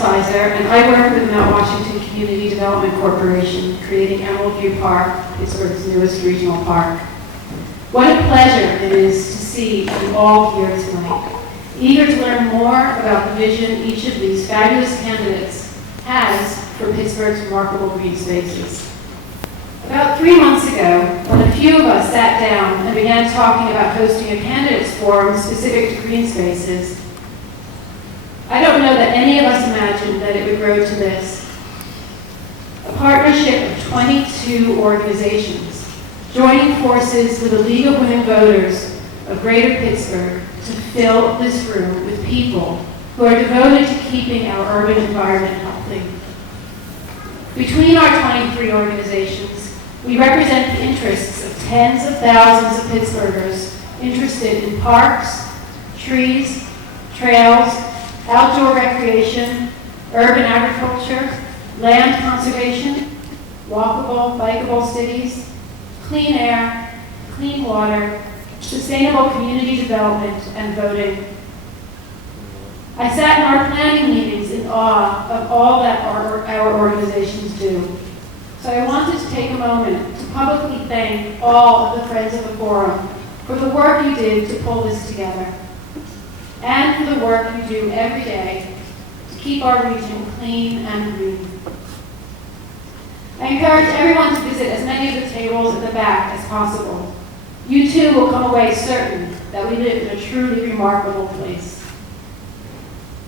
Spicer, and I work with Mount Washington Community Development Corporation, creating Emerald View Park, Pittsburgh's newest regional park. What a pleasure it is to see you all here tonight, eager to learn more about the vision each of these fabulous candidates has for Pittsburgh's remarkable green spaces. About 3 months ago, when a few of us sat down and began talking about hosting a candidates forum specific to green spaces, I don't know that any of us imagined that it would grow to this. A partnership of 22 organizations joining forces with the League of Women Voters of Greater Pittsburgh to fill this room with people who are devoted to keeping our urban environment healthy. Between our 23 organizations, we represent the interests of tens of thousands of Pittsburghers interested in parks, trees, trails, outdoor recreation, urban agriculture, land conservation, walkable, bikeable cities, clean air, clean water, sustainable community development, and voting. I sat in our planning meetings in awe of all that our organizations do. So I wanted to take a moment to publicly thank all of the Friends of the Forum for the work you did to pull this together, and for the work you do every day to keep our region clean and green. I encourage everyone to visit as many of the tables at the back as possible. You too will come away certain that we live in a truly remarkable place.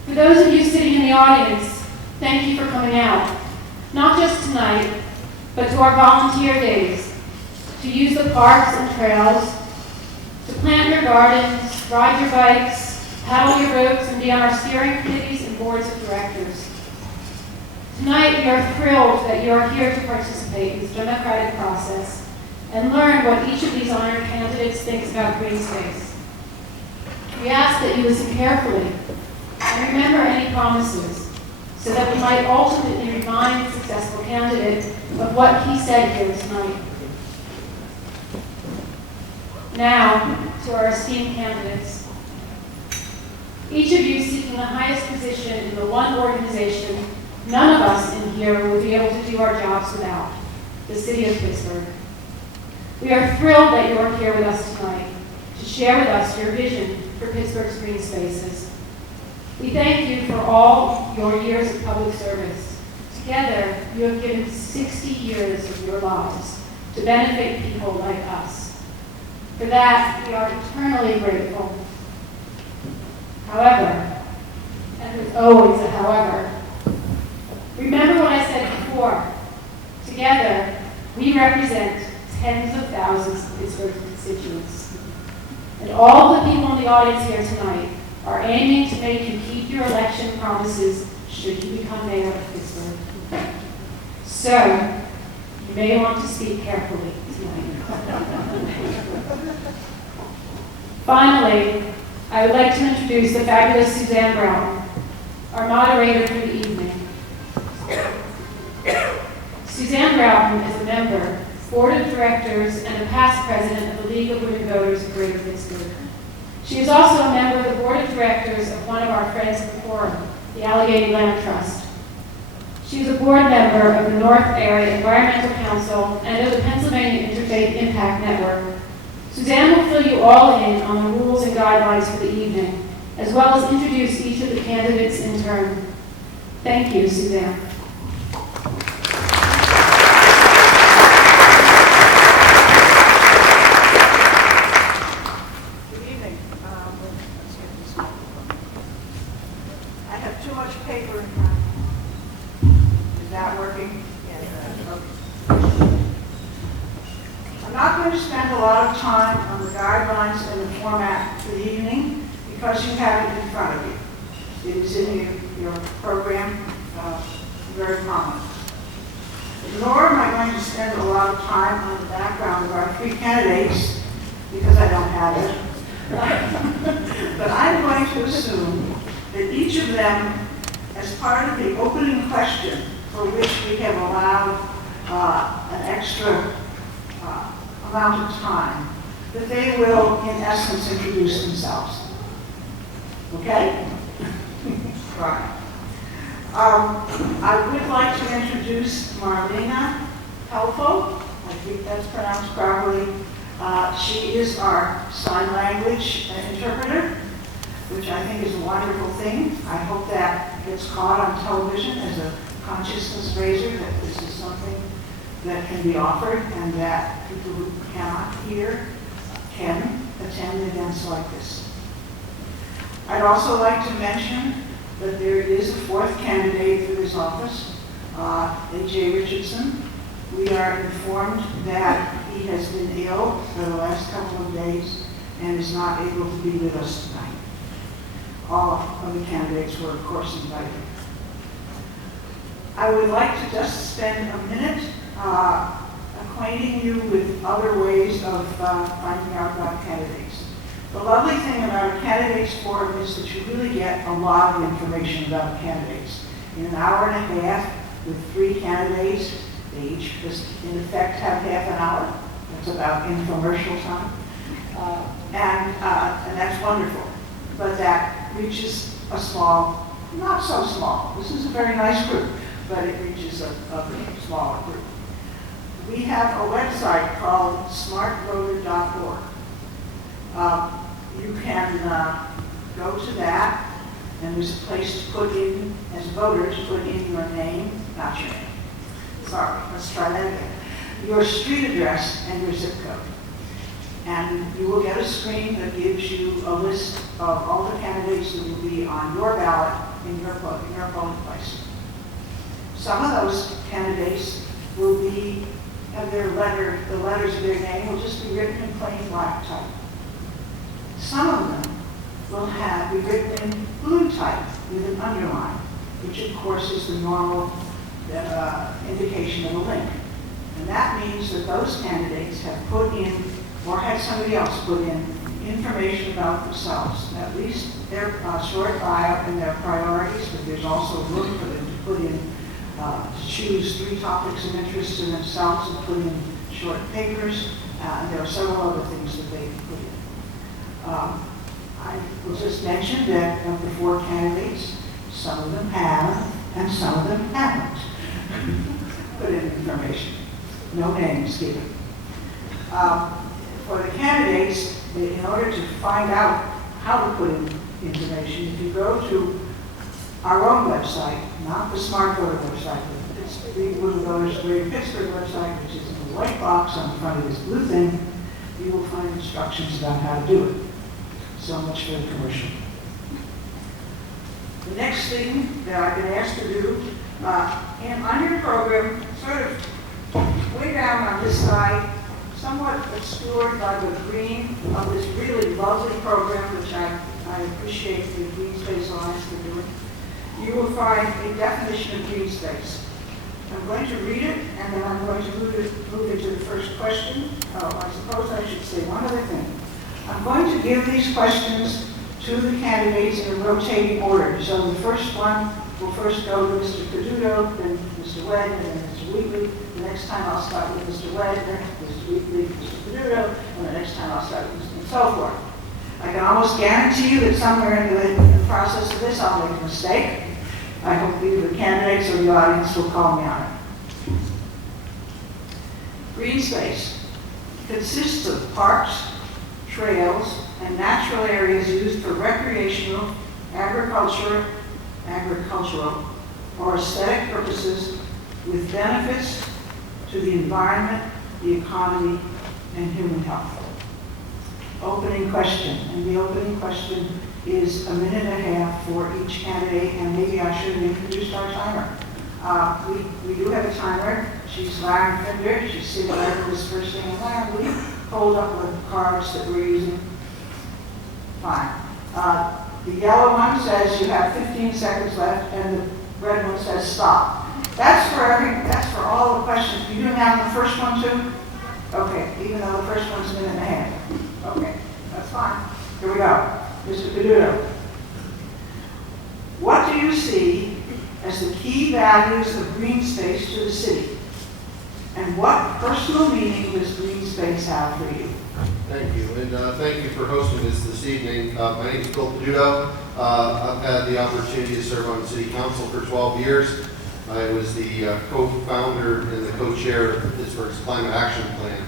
For those of you sitting in the audience, thank you for coming out, not just tonight, but to our volunteer days, to use the parks and trails, to plant your gardens, ride your bikes, paddle your boats, and be on our steering committees and boards of directors. Tonight, we are thrilled that you are here to participate in this democratic process and learn what each of these honored candidates thinks about green space. We ask that you listen carefully and remember any promises, so that we might ultimately remind the successful candidate of what he said here tonight. Now, to our esteemed candidates. Each of you seeking the highest position in the one organization none of us in here would be able to do our jobs without, the City of Pittsburgh. We are thrilled that you are here with us tonight to share with us your vision for Pittsburgh's green spaces. We thank you for all your years of public service. Together, you have given 60 years of your lives to benefit people like us. For that, we are eternally grateful. However, and there's always a however, remember what I said before. Together, we represent tens of thousands of Pittsburgh constituents. And all the people in the audience here tonight are aiming to make you keep your election promises should you become mayor of Pittsburgh. So, you may want to speak carefully tonight. Finally, I would like to introduce the fabulous Suzanne Brown, our moderator for the evening. Suzanne Brown is a member, board of directors, and a past president of the League of Women Voters of Greater Pittsburgh. She is also a member of the board of directors of one of our Friends of the Forum, the Allegheny Land Trust. She is a board member of the North Area Environmental Council and of the Pennsylvania Interfaith Impact Network. Suzanne will fill you all in on the rules and guidelines for the evening, as well as introduce each of the candidates in turn. Thank you, Suzanne. Because you have it in front of you. It is in your program, very prominent. Nor am I going to spend a lot of time on the background of our three candidates, because I don't have it. But I'm going to assume that each of them, as part of the opening question, for which we have allowed an extra amount of time, that they will, in essence, introduce themselves. Okay? Right. I would like to introduce Marlena Helfo. I think that's pronounced properly. She is our sign language interpreter, which I think is a wonderful thing. I hope that gets caught on television as a consciousness raiser, that this is something that can be offered and that people who cannot hear can attend events like this. I'd also like to mention that there is a fourth candidate for this office, A.J. Richardson. We are informed that he has been ill for the last couple of days and is not able to be with us tonight. All of the candidates were, of course, invited. I would like to just spend a minute acquainting you with other ways of finding out about candidates. The lovely thing about a candidates forum is that you really get a lot of information about candidates. In an hour and a half with 3 candidates, they each just in effect have half an hour. That's about infomercial time. And that's wonderful. But that reaches a small, not so small. This is a very nice group, but it reaches a smaller group. We have a website called smartvoter.org. You can go to that, and there's a place to put in, as voters, put in your name, not your name. Sorry, let's try that again. Your street address and your zip code. And you will get a screen that gives you a list of all the candidates that will be on your ballot in your polling place. Some of those candidates will be, have the letters of their name will just be written in plain black type. Some of them will be written in blue type with an underline, which of course is the normal indication of a link. And that means that those candidates have put in, or had somebody else put in, information about themselves, at least their short bio and their priorities, but there's also room for them to put in, to choose 3 topics of interest in themselves and put in short papers, and there are several other things that they can put in. I will just mention that of the 4 candidates, some of them have and some of them haven't put in information. No names given. For the candidates, in order to find out how to put in information, if you go to our own website, not the Smart Voter website, but the Voters Greater Pittsburgh website, which is in the white box on the front of this blue thing, you will find instructions about how to do it. So much for the commercial. The next thing that I've been asked to do, on your program, sort of way down on this side, somewhat obscured by the green of this really lovely program, which I appreciate the Green Space Alliance for doing, you will find a definition of green space. I'm going to read it, and then I'm going to move into the first question. Oh, I suppose I should say one other thing. I'm going to give these questions to the candidates in a rotating order. So the first one will first go to Mr. Caduto, then Mr. Webb, and then Mr. Wheatley. The next time I'll start with Mr. Webb, then Mr. Wheatley, Mr. Caduto, and the next time I'll start with Mr. and so forth. I can almost guarantee you that somewhere in the process of this I'll make a mistake. I hope either the candidates or the audience will call me on it. Green space consists of parks, trails, and natural areas used for recreational, agricultural, or aesthetic purposes with benefits to the environment, the economy, and human health. Opening question, and the opening question is a minute and a half for each candidate, and maybe I should have introduced our timer. We do have a timer. She's Lauren Fender. She's sitting there this first thing in line. We hold up the cards that we're using. Fine. The yellow one says you have 15 seconds left, and the red one says stop. That's for all the questions. You doing that on the first one too? Okay, even though the first one's a minute and a half. Okay, that's fine. Here we go. Mr. Caduto. What do you see as the key values of green space to the city? And what personal meaning does green space have for you? Thank you, and thank you for hosting this evening. My name is Bill Peduto. I've had the opportunity to serve on the City Council for 12 years. I was the co-founder and the co-chair of Pittsburgh's Climate Action Plan.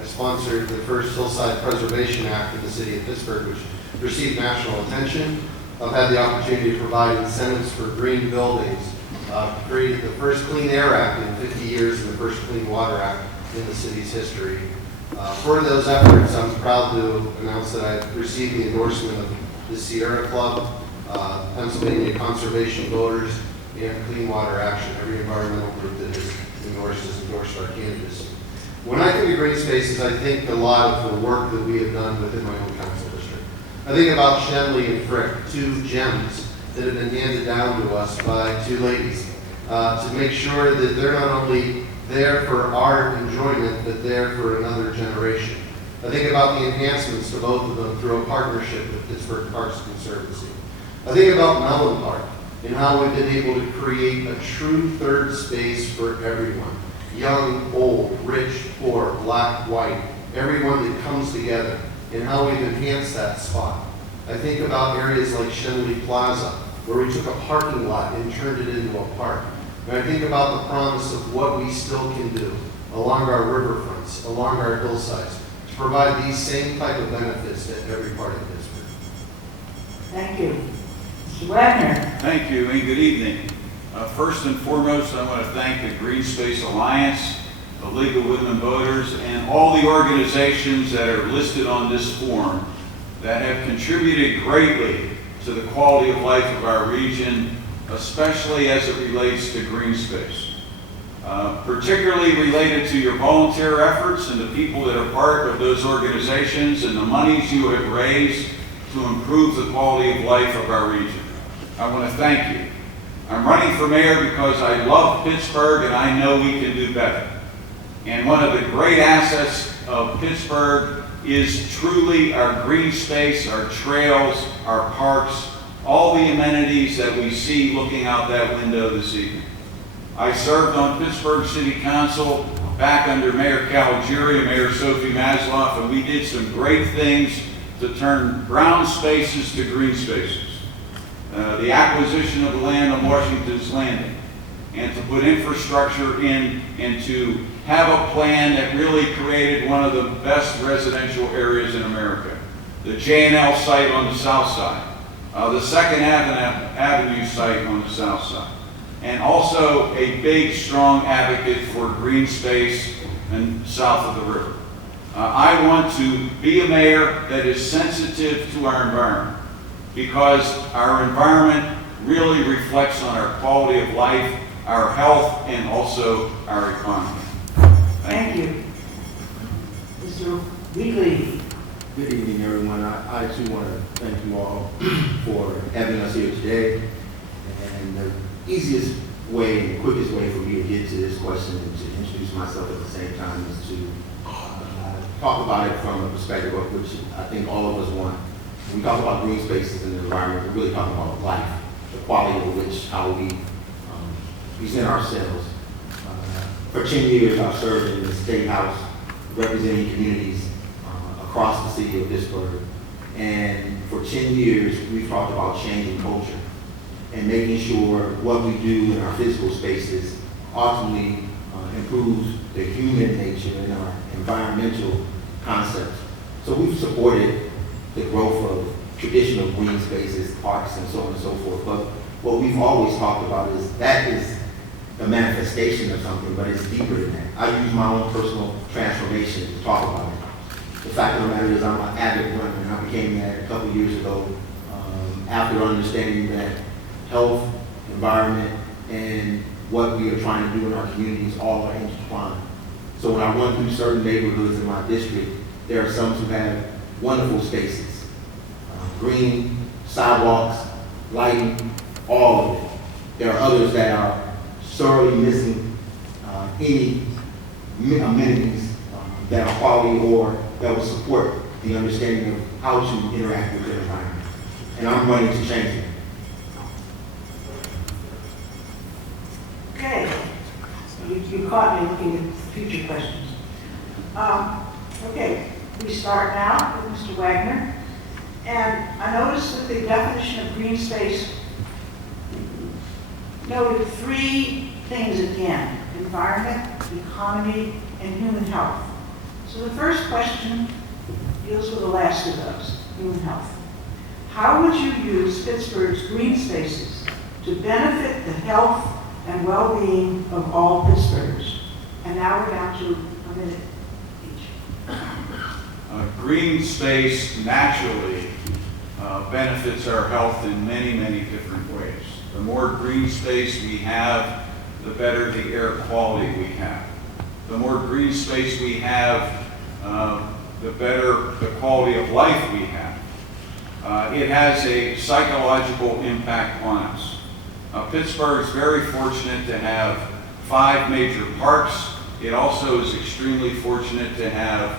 I sponsored the first Hillside Preservation Act in the City of Pittsburgh, which received national attention. I've had the opportunity to provide incentives for green buildings, created the first Clean Air Act in 50 years and the first Clean Water Act in the city's history. For those efforts, I'm proud to announce that I received the endorsement of the Sierra Club, Pennsylvania Conservation Voters, and Clean Water Action. Every environmental group that has endorsed our candidacy. When I think of green spaces, I think a lot of the work that we have done within my own council district. I think about Shenley and Frick, two gems that have been handed down to us by two ladies to make sure that they're not only there for our enjoyment, but there for another generation. I think about the enhancements to both of them through a partnership with Pittsburgh Parks Conservancy. I think about Mellon Park and how we've been able to create a true third space for everyone. Young, old, rich, poor, black, white, everyone that comes together, and how we've enhanced that spot. I think about areas like Shenley Plaza, where we took a parking lot and turned it into a park. And I think about the promise of what we still can do along our riverfronts, along our hillsides, to provide these same type of benefits to every part of Pittsburgh. Thank you. Mr. Wagner. Thank you and good evening. First and foremost, I want to thank the Green Space Alliance, the League of Women Voters, and all the organizations that are listed on this form that have contributed greatly to the quality of life of our region, especially as it relates to green space. Particularly related to your volunteer efforts and the people that are part of those organizations and the monies you have raised to improve the quality of life of our region. I want to thank you. I'm running for mayor because I love Pittsburgh and I know we can do better. And one of the great assets of Pittsburgh is truly our green space, our trails, our parks, all the amenities that we see looking out that window this evening. I served on Pittsburgh City Council back under Mayor Caligiuri and Mayor Sophie Masloff, and we did some great things to turn brown spaces to green spaces. The acquisition of the land on Washington's Landing, and to put infrastructure in and to have a plan that really created one of the best residential areas in America. The J&L site on the south side, the Second Avenue site on the south side, and also a big, strong advocate for green space and south of the river. I want to be a mayor that is sensitive to our environment, because our environment really reflects on our quality of life, our health, and also our economy. Thank you. Mr. Wheatley. Good evening, everyone. I too want to thank you all for having us here today. And the easiest way and the quickest way for me to get to this question and to introduce myself at the same time is to talk about it from a perspective of which I think all of us want. When we talk about green spaces in the environment, we're really talking about life, the quality of which, how we present ourselves. For 10 years, I've served in the State House, representing communities across the city of Pittsburgh. And for 10 years, we've talked about changing culture and making sure what we do in our physical spaces ultimately improves the human nature and our environmental concepts. So we've supported the growth of traditional green spaces, parks, and so on and so forth. But what we've always talked about is that is a manifestation of something, but it's deeper than that. I use my own personal transformation to talk about it. The fact of the matter is I'm an avid runner, and I became that a couple years ago after understanding that health, environment, and what we are trying to do in our communities all are intertwined. So when I run through certain neighborhoods in my district, there are some who have wonderful spaces, green, sidewalks, lighting, all of it. There are others that are sorely missing any amenities that are quality or that will support the understanding of how to interact with their environment. And I'm running to change it. Okay. You caught me looking at future questions. Okay. We start now with Mr. Wagner. And I noticed that the definition of green space noted three things again: environment, economy, and human health. So the first question deals with the last of those, human health. How would you use Pittsburgh's green spaces to benefit the health and well-being of all Pittsburghers? And now we're down to a minute each. Green space naturally benefits our health in many, many different ways. The more green space we have, the better the air quality we have. The more green space we have, the better the quality of life we have. It has a psychological impact on us. Pittsburgh is very fortunate to have 5 major parks. It also is extremely fortunate to have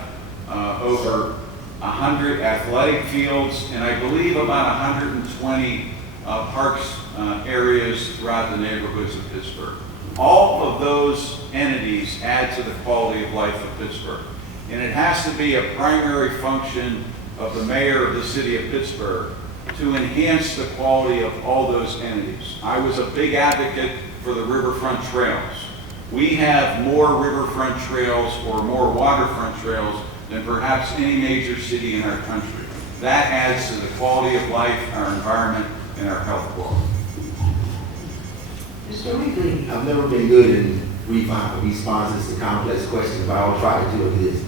over 100 athletic fields, and I believe about 120 parks areas throughout the neighborhoods of Pittsburgh. All of those entities add to the quality of life of Pittsburgh. And it has to be a primary function of the mayor of the city of Pittsburgh to enhance the quality of all those entities. I was a big advocate for the riverfront trails. We have more riverfront trails or more waterfront trails than perhaps any major city in our country. That adds to the quality of life, our environment, and our health quality. Mr. Weekley. I've never been good in responses to complex questions, but I will try to do this.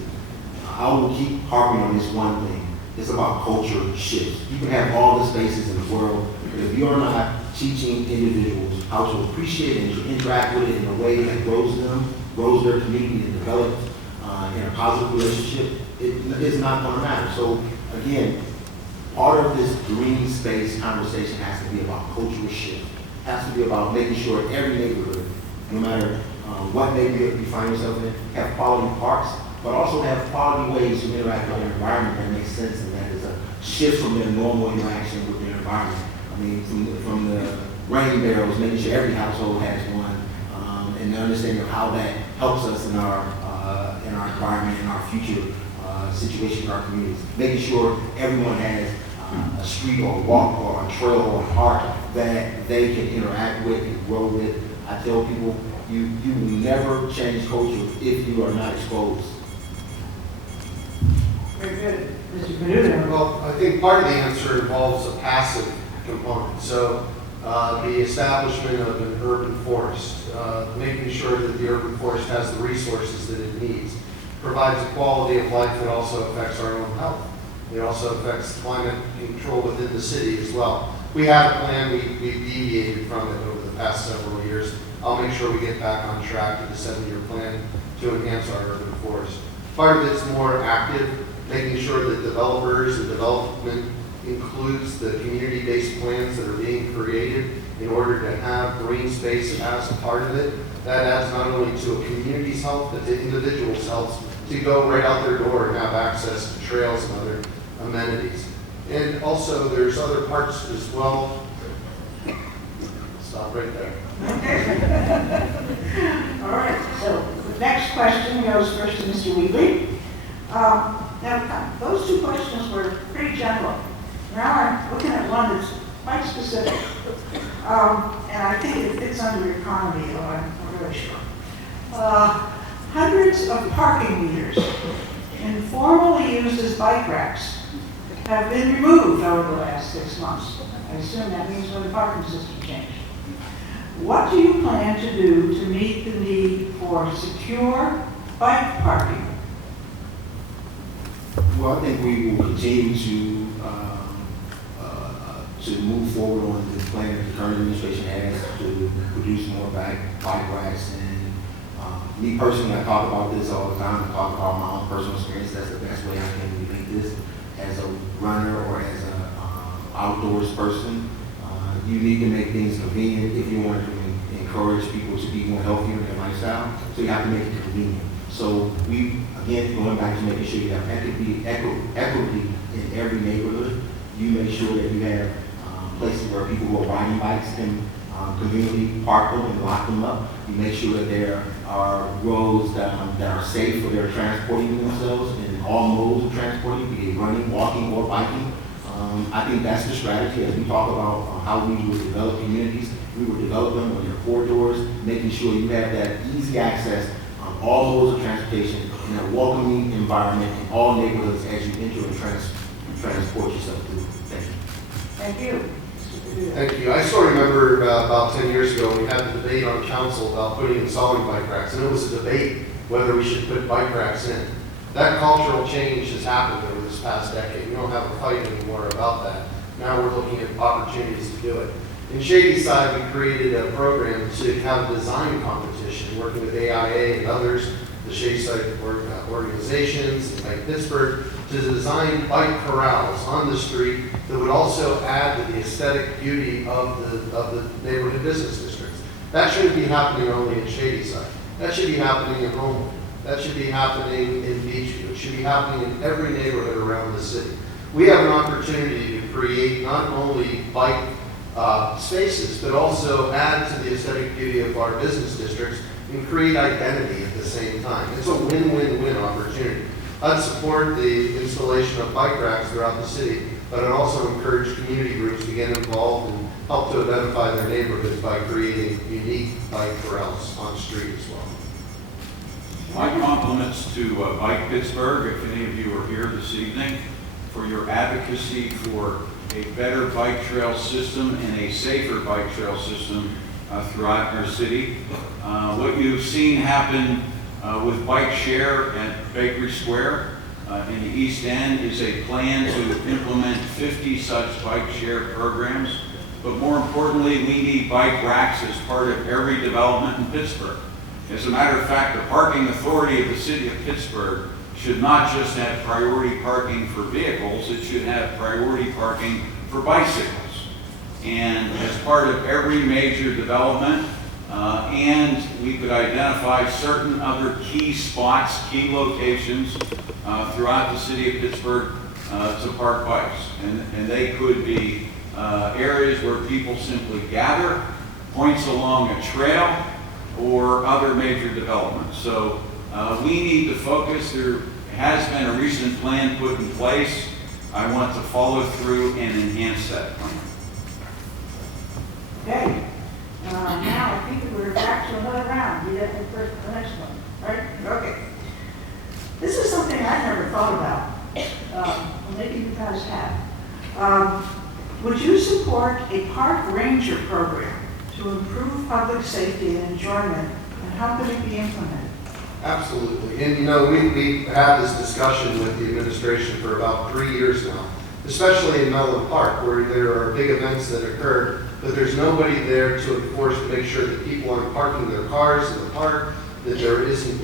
I will keep harping on this one thing. It's about culture shifts. You can have all the spaces in the world, but if you're not teaching individuals how to appreciate and to interact with it in a way that grows them, grows their community, and develops in a positive relationship, it is not going to matter. So again, part of this green space conversation has to be about cultural shift. It has to be about making sure every neighborhood, no matter what neighborhood you find yourself in, have quality parks, but also have quality ways to interact with their environment that makes sense, and that is a shift from their normal interaction with their environment. I mean, from the rain barrels, making sure every household has one, and the understanding of how that helps us in our environment, in our future situation in our communities. Making sure everyone has a street or a walk or a trail or a park that they can interact with and grow with. I tell people, you will never change culture if you are not exposed. Very good. Mr. Peduto. Well, I think part of the answer involves a passive component. So the establishment of an urban forest, making sure that the urban forest has the resources that it needs, provides a quality of life that also affects our own health. It also affects climate control within the city as well. We have a plan, we've deviated from it over the past several years. I'll make sure we get back on track to the 7-year plan to enhance our urban forest. Part of it's more active, making sure that developers and development includes the community-based plans that are being created in order to have green space as a part of it. That adds not only to a community's health, but to individuals' health to go right out their door and have access to trails and other amenities. And also there's other parts as well. Stop right there. All right, so the next question goes first to Mr. Weekley. Now, those two questions were pretty general. Now I'm looking at one that's quite specific. And I think it fits under your economy, though I'm not really sure. Hundreds of parking meters, informally used as bike racks, have been removed over the last 6 months. I assume that means when the parking system changed. What do you plan to do to meet the need for secure bike parking? Well, I think we will continue to move forward on the plan that the current administration has to produce more bike racks. And me personally, I talk about this all the time. I talk about my own personal experience. That's the best way I can relate this as a runner or as an outdoors person. You need to make things convenient if you want to encourage people to be more healthier in their lifestyle. So you have to make it convenient. So we, again, going back to making sure you have equity in every neighborhood. You make sure that you have places where people who are riding bikes can community park them and lock them up. We make sure that there are roads that are safe for their transporting themselves in all modes of transporting, be it running, walking, or biking. I think that's the strategy as we talk about how we would develop communities. We would develop them on their corridors, making sure you have that easy access on all modes of transportation in a welcoming environment in all neighborhoods as you enter and transport yourself through. Thank you. Thank you, Mr. Padula. Thank you. I still remember about 10 years ago, we had a debate on council about putting and installing bike racks, and it was a debate whether we should put bike racks in. That cultural change has happened over this past decade. We don't have a fight anymore about that. Now we're looking at opportunities to do it. In Shadyside, we created a program to have a design competition, working with AIA and others, the Shadyside organizations, like Pittsburgh, to design bike corrals on the street that would also add to the aesthetic beauty of the neighborhood business districts. That shouldn't be happening only in Shadyside. That should be happening in Homewood. That should be happening in Beachview. It should be happening in every neighborhood around the city. We have an opportunity to create not only bike spaces, but also add to the aesthetic beauty of our business districts and create identity at the same time. It's a win-win-win opportunity. I'd support the installation of bike racks throughout the city, but I'd also encourage community groups to get involved and help to identify their neighborhoods by creating unique bike corrals on the street as well. My compliments to Bike Pittsburgh, if any of you are here this evening, for your advocacy for a better bike trail system and a safer bike trail system throughout our city. What you've seen happen with Bike Share at Bakery Square in the East End is a plan to implement 50 such bike share programs. But more importantly, we need bike racks as part of every development in Pittsburgh. As a matter of fact, the parking authority of the city of Pittsburgh should not just have priority parking for vehicles, it should have priority parking for bicycles. And as part of every major development, and we could identify certain other key spots, key locations throughout the city of Pittsburgh to park bikes. And they could be areas where people simply gather, points along a trail, or other major developments. So we need to focus. There has been a recent plan put in place. I want to follow through and enhance that plan. Okay. Now I think we're back to another round. We have the next one, right? Okay. This is something I've never thought about. Maybe you guys have. Would you support a park ranger program to improve public safety and enjoyment, and how could it be implemented? Absolutely. And you know, we've had this discussion with the administration for about 3 years now, especially in Mellon Park, where there are big events that occur, but there's nobody there to enforce to make sure that people aren't parking their cars in the park, that there isn't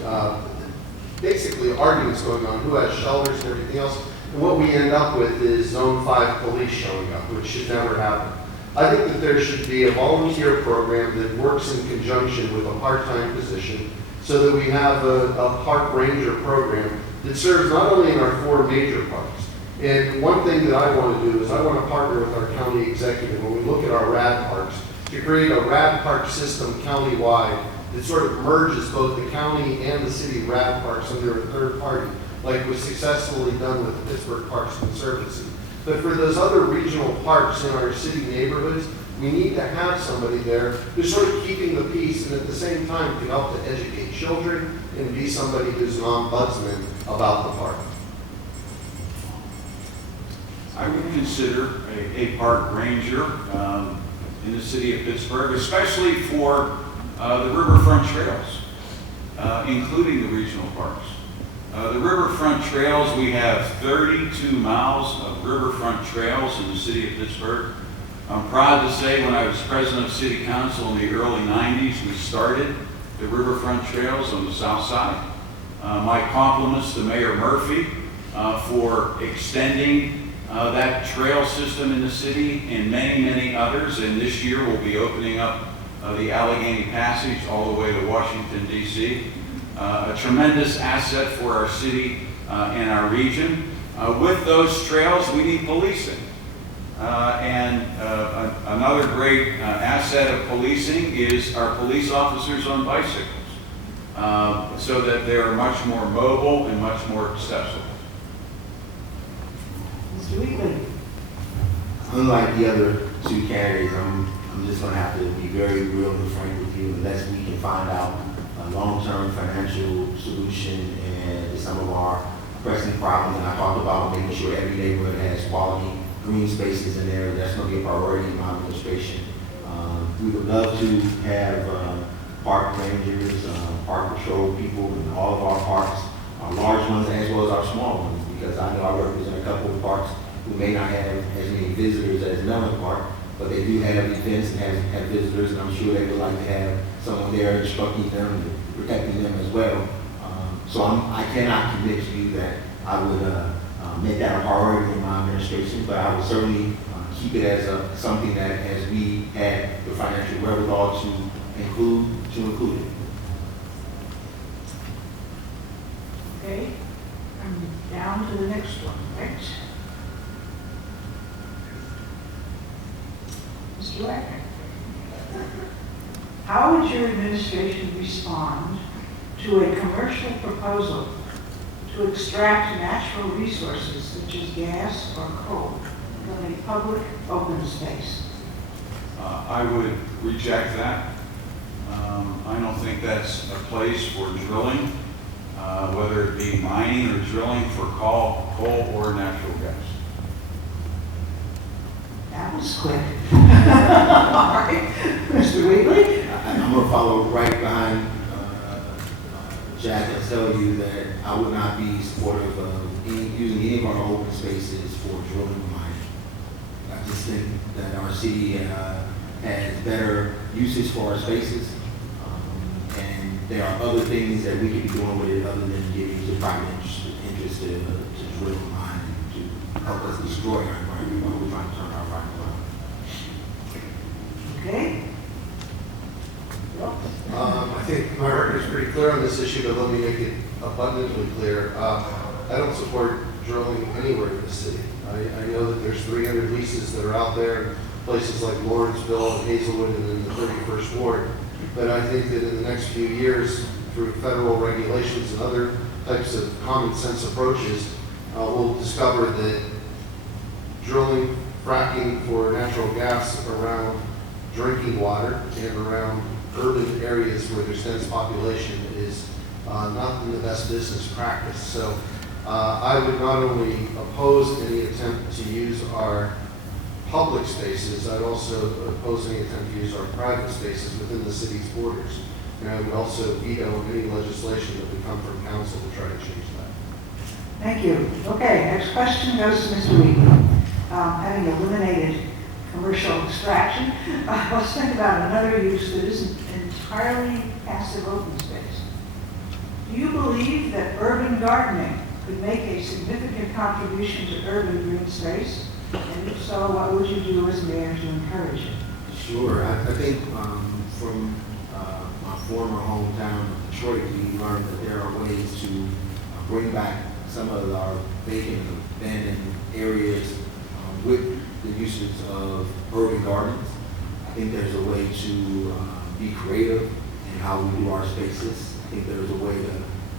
basically arguments going on, who has shelters and everything else. And what we end up with is Zone 5 police showing up, which should never happen. I think that there should be a volunteer program that works in conjunction with a part-time position so that we have a park ranger program that serves not only in our 4 major parks. And one thing that I want to do is I want to partner with our county executive when we look at our RAD parks to create a RAD park system countywide that sort of merges both the county and the city RAD parks under a third party, like was successfully done with the Pittsburgh Parks Conservancy. But for those other regional parks in our city neighborhoods, we need to have somebody there who's sort of keeping the peace and at the same time can help to educate children and be somebody who's an ombudsman about the park. I would consider a park ranger in the city of Pittsburgh, especially for the riverfront trails, including the regional parks. The riverfront trails, we have 32 miles of riverfront trails in the city of Pittsburgh. I'm proud to say when I was president of city council in the early 90s, we started the riverfront trails on the south side. My compliments to Mayor Murphy for extending that trail system in the city and many, many others. And this year we'll be opening up the Allegheny Passage all the way to Washington, D.C. A tremendous asset for our city and our region. With those trails, we need policing. Another great asset of policing is our police officers on bicycles, so that they are much more mobile and much more accessible. Mr. Wheatley? Unlike the other two candidates, I'm just gonna have to be very real and frank with you, unless we can find out a long-term financial solution and to some of our pressing problems. And I talked about making sure every neighborhood has quality green spaces in there. That's gonna be a priority in my administration. We would love to have park rangers, park patrol people in all of our parks, our large ones as well as our small ones, because I know I represent a couple of parks who may not have as many visitors as Mellon Park, but they do have events and have visitors, and I'm sure they would like to have someone there instructing them and protecting them as well. So I cannot commit to you that I would make that a priority in my administration, but I would certainly keep it as something that, as we had the financial wherewithal to include it. Okay, I'm down to the next one, right? Mr. Wagner? How would your administration respond to a commercial proposal to extract natural resources such as gas or coal from a public open space? I would reject that. I don't think that's a place for drilling, whether it be mining or drilling for coal or natural gas. That was quick. All right, Mr. Wheatley? I'm going to follow right behind Jack and tell you that I would not be supportive of using any of our open spaces for drilling or mining. I just think that our city has better uses for our spaces, and there are other things that we could be doing with it other than giving to private interest to drill or mine to help us destroy our environment while we're trying to turn our environment around. Okay. I think my record is pretty clear on this issue, but let me make it abundantly clear. I don't support drilling anywhere in the city. I know that there's 300 leases that are out there in places like Lawrenceville and Hazelwood and in the 31st Ward. But I think that in the next few years, through federal regulations and other types of common sense approaches, we'll discover that drilling, fracking for natural gas around drinking water and around urban areas where there's dense population is not in the best business practice. So I would not only oppose any attempt to use our public spaces, I'd also oppose any attempt to use our private spaces within the city's borders. And I would also veto any legislation that would come from council to try to change that. Thank you. Okay, next question goes to Mr. Wheatley. Having eliminated commercial extraction, let's think about another use that isn't entirely passive open space. Do you believe that urban gardening could make a significant contribution to urban green space? And if so, what would you do as mayor to encourage it? Sure. I think from my former hometown of Detroit, we learned that there are ways to bring back some of our vacant, abandoned areas with the uses of urban gardens. I think there's a way to be creative in how we do our spaces. I think there's a way to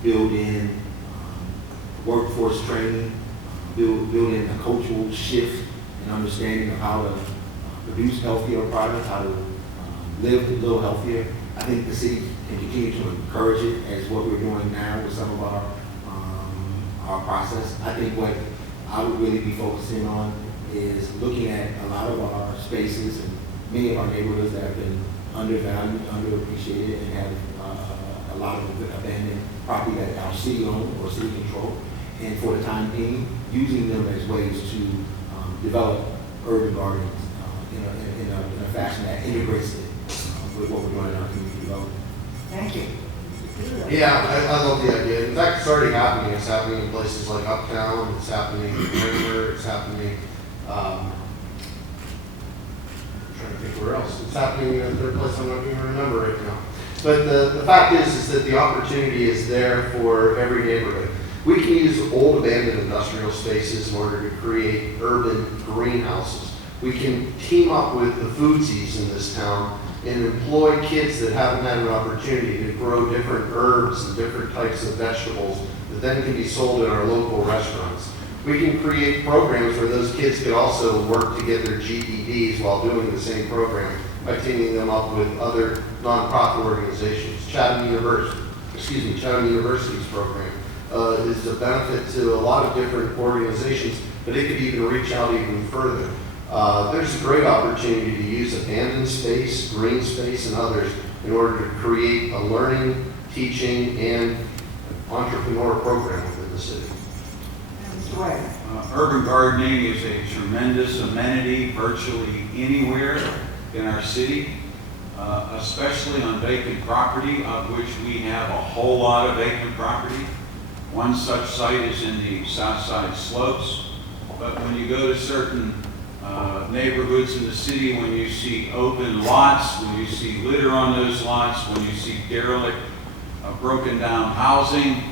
build in workforce training, build in a cultural shift and understanding of how to produce healthier products, how to live a little healthier. I think the city can continue to encourage it as what we're doing now with some of our process. I think what I would really be focusing on is looking at a lot of our spaces and many of our neighborhoods that have been undervalued, underappreciated, and have a lot of abandoned property that our city owns or city control. And for the time being, using them as ways to develop urban gardens in a fashion that integrates it with what we're doing in our community development. Thank you. Yeah, I love the idea. In fact, it's already happening. It's happening in places like Uptown. It's happening in Denver. It's happening, I'm trying to think where else. It's happening in a third place I'm not even remember right now. But the fact is that the opportunity is there for every neighborhood. We can use old abandoned industrial spaces in order to create urban greenhouses. We can team up with the foodsies in this town and employ kids that haven't had an opportunity to grow different herbs and different types of vegetables that then can be sold in our local restaurants. We can create programs where those kids could also work to get their GEDs while doing the same program by teaming them up with other nonprofit organizations. Chatham University's program is a benefit to a lot of different organizations, but it could even reach out even further. There's a great opportunity to use abandoned space, green space, and others in order to create a learning, teaching, and entrepreneur program within the city. Mr. Wade. Urban gardening is a tremendous amenity virtually anywhere in our city, especially on vacant property, of which we have a whole lot of vacant property. One such site is in the South Side Slopes, but when you go to certain neighborhoods in the city, when you see open lots, when you see litter on those lots, when you see derelict, broken down housing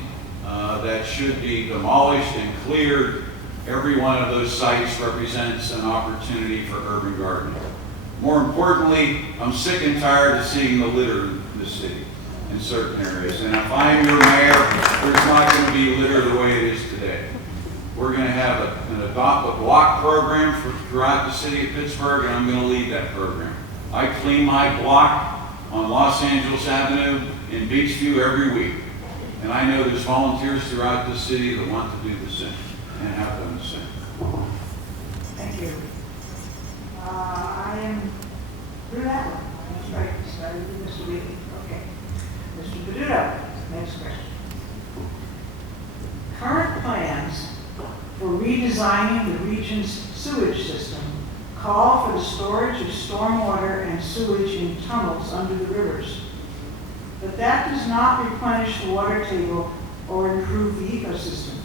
that should be demolished and cleared, every one of those sites represents an opportunity for urban gardening. More importantly, I'm sick and tired of seeing the litter in the city in certain areas. And if I'm your mayor, there's not going to be litter the way it is today. We're going to have an Adopt a Block program throughout the city of Pittsburgh, and I'm going to lead that program. I clean my block on Los Angeles Avenue in Beachview every week. And I know there's volunteers throughout the city that want to do the same and have done the same. Thank you. I am through that one. That's right. Started with Mr. Wheatley. Okay. Mr. Peduto, next question. Current plans for redesigning the region's sewage system call for the storage of stormwater and sewage in tunnels under the rivers. But that does not replenish the water table or improve the ecosystem.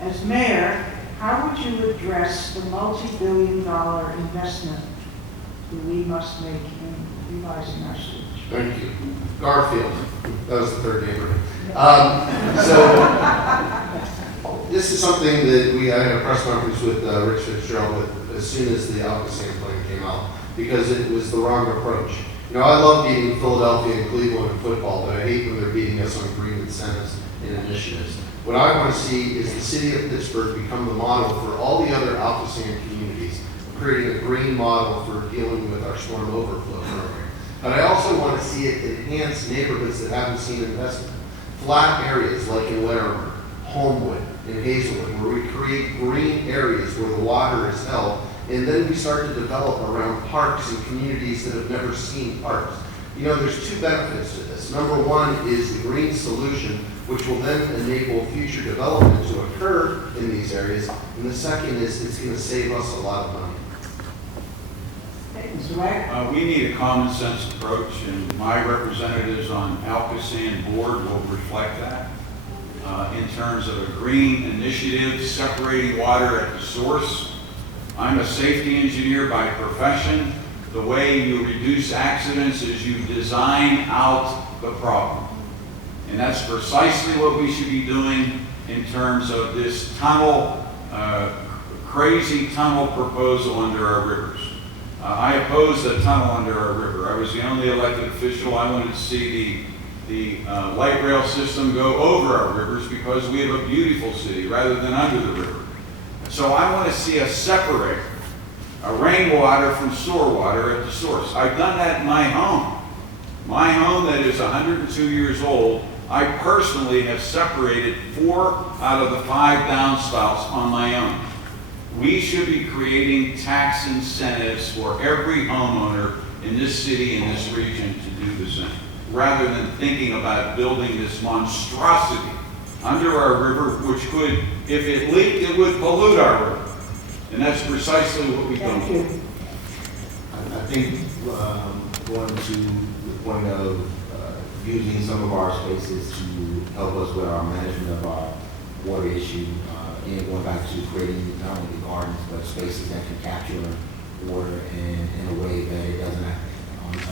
As mayor, how would you address the multi-billion-dollar investment that we must make in revising our sewage? Thank you. Garfield, that was the third neighborhood. This is something that I had a press conference with Rich Fitzgerald with as soon as the Alcoasand plan came out, because it was the wrong approach. You know, I love beating Philadelphia and Cleveland in football, but I hate when they're beating us on green incentives and initiatives. What I want to see is the city of Pittsburgh become the model for all the other Alcoasand communities, creating a green model for dealing with our storm overflow program. But I also want to see it enhance neighborhoods that haven't seen investment. Flat areas like in Larimer, Homewood, and Hazelwood, where we create green areas where the water is held, and then we start to develop around parks and communities that have never seen parks. You know, there's two benefits to this. Number one is the green solution, which will then enable future development to occur in these areas. And the second is it's going to save us a lot of money. Mr. Wagner? We need a common sense approach, and my representatives on Alcoasand board will reflect that. In terms of a green initiative, separating water at the source. I'm a safety engineer by profession. The way you reduce accidents is you design out the problem. And that's precisely what we should be doing in terms of this tunnel, crazy tunnel proposal under our rivers. I oppose the tunnel under our river. I was the only elected official. I wanted to see the light rail system go over our rivers because we have a beautiful city rather than under the river. So I want to see us separate rainwater from sewer water at the source. I've done that in my home. My home that is 102 years old, I personally have separated 4 out of the 5 downspouts on my own. We should be creating tax incentives for every homeowner in this city and this region to do the same, rather than thinking about building this monstrosity under our river, which could, if it leaked, it would pollute our river. And that's precisely what we've done. Thank you. I think going to the point of using some of our spaces to help us with our management of our water issue, and going back to creating not only gardens, but spaces that can capture water in a way that it doesn't,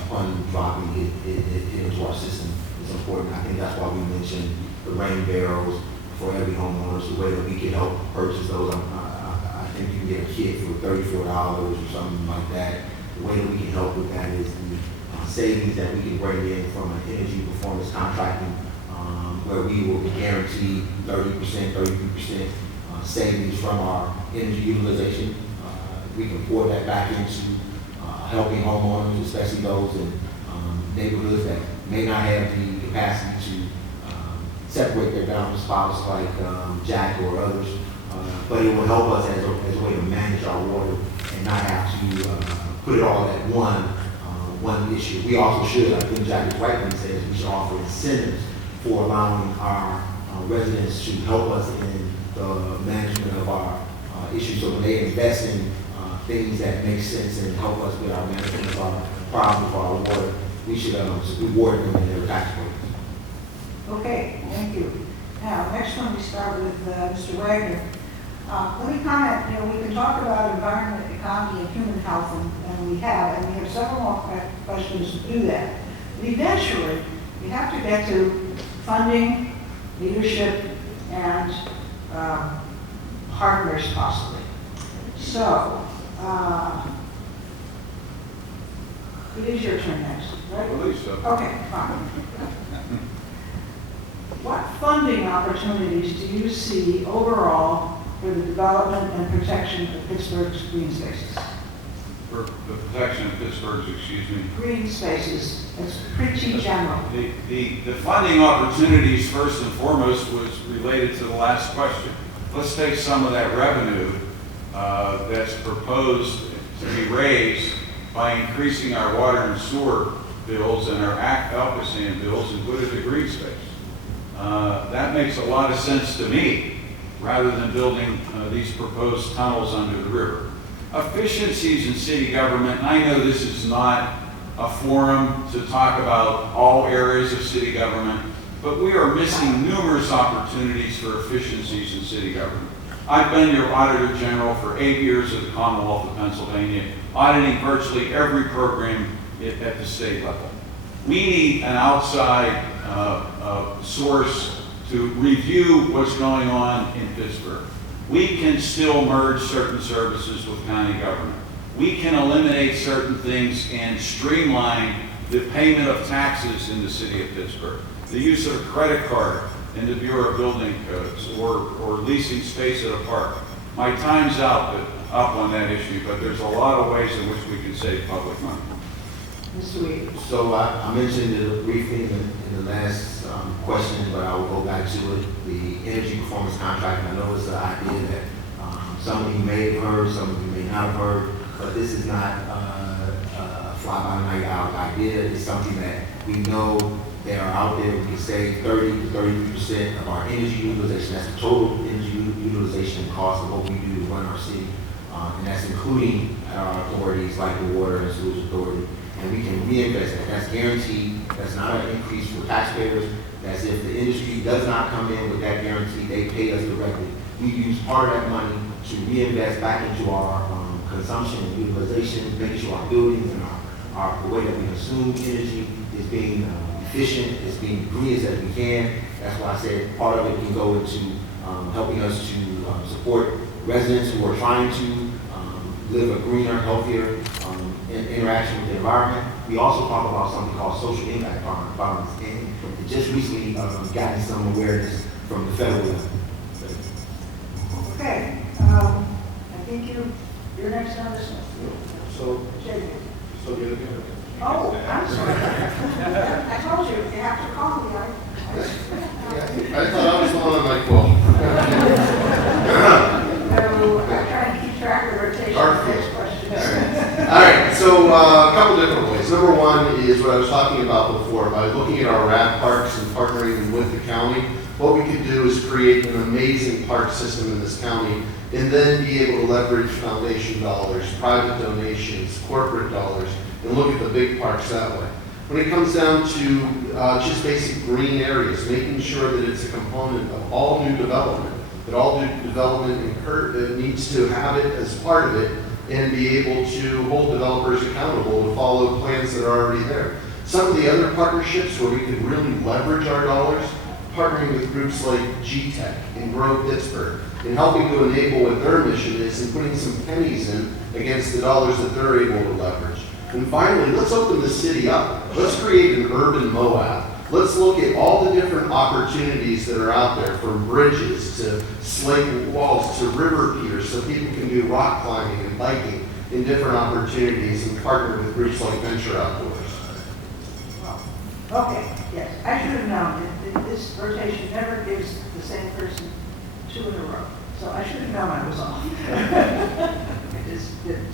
upon dropping it into our system is important. I think that's why we mentioned the rain barrels for every homeowner, so whether we can help purchase those. I think you get a kit for $34 or something like that. The way that we can help with that is the savings that we can bring in from an energy performance contracting, where we will guarantee 30%, 33% savings from our energy utilization. We can pour that back into helping homeowners, especially those in neighborhoods that may not have the capacity to separate their downspouts like Jack or others. But it will help us as a way to manage our water and not have to put it all at one issue. We also should, I think Jack is right when he says we should offer incentives for allowing our residents to help us in the management of our issues. So when they invest in things that make sense and help us with our management of our problems for our water, we should reward them in their tax rates. Okay, thank you. Now, next one, we start with Mr. Wagner. Let me comment, we can talk about environment, economy, and human health, and we have several more questions to do that. But eventually, we have to get to funding, leadership, and partners possibly. So, it is your turn next, I right? believe so. Okay, fine. What funding opportunities do you see overall for the development and protection of Pittsburgh's green spaces? For the protection of Pittsburgh's, Green spaces, it's pretty general. The funding opportunities, first and foremost, was related to the last question. Let's take some of that revenue that's proposed to be raised by increasing our water and sewer bills and our Alcosan bills and put it to green space. That makes a lot of sense to me, rather than building these proposed tunnels under the river. Efficiencies in city government, and I know this is not a forum to talk about all areas of city government, but we are missing numerous opportunities for efficiencies in city government. I've been your Auditor General for 8 years at the Commonwealth of Pennsylvania, auditing virtually every program at the state level. We need an outside source to review what's going on in Pittsburgh. We can still merge certain services with county government. We can eliminate certain things and streamline the payment of taxes in the city of Pittsburgh. The use of a credit card in the Bureau of Building Codes or leasing space at a park. My time's up on that issue, but there's a lot of ways in which we can save public money. Mr. Weed. So I mentioned it briefly in the last question, but I will go back to it. The energy performance contract, I know it's an idea that some of you may have heard, some of you may not have heard, but this is not a fly-by-night out idea. It's something that we know that are out there. We can save 30 to 33% of our energy utilization. That's the total energy utilization cost of what we do to run our city. And that's including our authorities like the Water and Sewage Authority. And we can reinvest that. That's guaranteed. That's not an increase for taxpayers. That's if the industry does not come in with that guarantee, they pay us directly. We use part of that money to reinvest back into our consumption and utilization, making sure our buildings and the way that we consume energy is being efficient, is being green as we can. That's why I said part of it can go into helping us to support residents who are trying to live a greener, healthier interaction with the environment. We also talk about something called social impact bonds, and it just recently gotten some awareness from the federal level. Okay, I think you're next on this one. So, Jamie. you're Oh, I'm sorry. I told you, you have to call me. I thought I was the one on my quote. No, I'm trying to keep track of the rotation of next questions. All right, so a couple different ways. Number one is what I was talking about before, by looking at our RAP parks and partnering with the county. What we could do is create an amazing park system in this county and then be able to leverage foundation dollars, private donations, corporate dollars, and look at the big parks that way. When it comes down to just basic green areas, making sure that it's a component of all new development, that all new development needs to have it as part of it and be able to hold developers accountable to follow plans that are already there. Some of the other partnerships where we can really leverage our dollars, partnering with groups like G-Tech and Grow Pittsburgh, and helping to enable what their mission is and putting some pennies in against the dollars that they're able to leverage. And finally, let's open the city up. Let's create an urban Moab. Let's look at all the different opportunities that are out there, from bridges to slate walls to river piers, so people can do rock climbing and biking in different opportunities, and partner with groups like Venture Outdoors. Okay, yes, I should have known that this rotation never gives the same person 2 in a row. So I should have known I was off. I just didn't.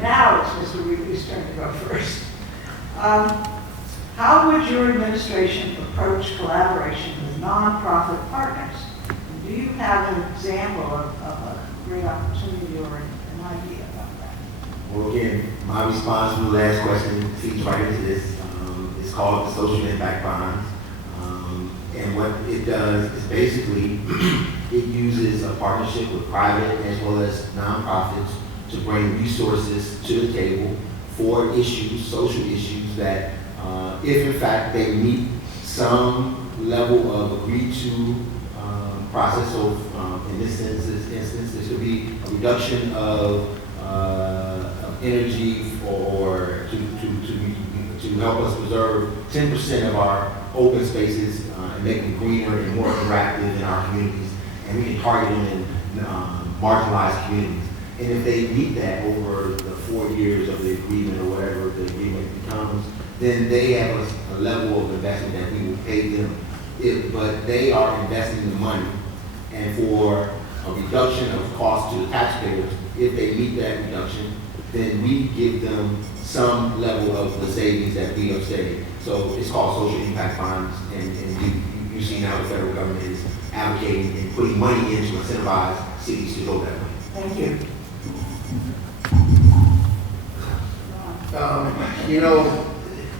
Now it's Mr. Wheatley's turn to go first. How would your administration approach collaboration with nonprofit partners? And do you have an example of a great opportunity or an idea about that? Well, again, my response to the last question feeds right into this. It's called the Social Impact Bonds. And what it does is basically it uses a partnership with private as well as nonprofits to bring resources to the table for issues, social issues that if in fact they meet some level of agreed to process. So in this instance, this could be a reduction of energy or to help us preserve 10% of our open spaces and make them greener and more interactive in our communities. And we can target them in marginalized communities. And if they meet that over the 4 years of the agreement or whatever the agreement becomes, then they have a level of investment that we will pay them. But they are investing the money, and for a reduction of cost to the taxpayers, if they meet that reduction, then we give them some level of the savings that we have saved. So it's called social impact bonds, and you see now the federal government is advocating and putting money in to incentivize cities to go that way. Thank you.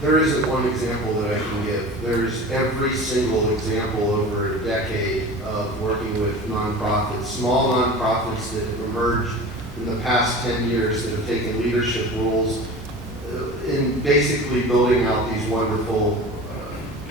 There isn't one example that I can give. There's every single example over a decade of working with nonprofits, small nonprofits that have emerged in the past 10 years that have taken leadership roles in basically building out these wonderful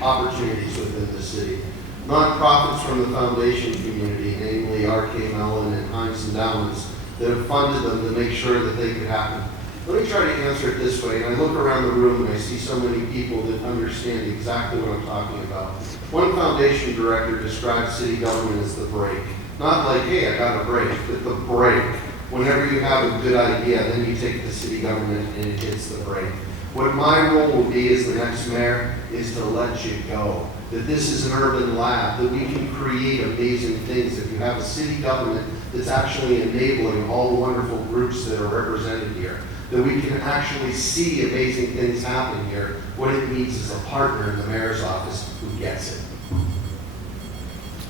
opportunities within the city. Nonprofits from the foundation community, namely R.K. Mellon and Heinz Endowments, that have funded them to make sure that they could happen. Let me try to answer it this way, and I look around the room and I see so many people that understand exactly what I'm talking about. One foundation director described city government as the break. Not like, hey, I got a break, but the break. Whenever you have a good idea, then you take the city government and it hits the break. What my role will be as the next mayor is to let you go. That this is an urban lab, that we can create amazing things. If you have a city government that's actually enabling all the wonderful groups that are represented here, that we can actually see amazing things happen here. What it needs is a partner in the mayor's office who gets it.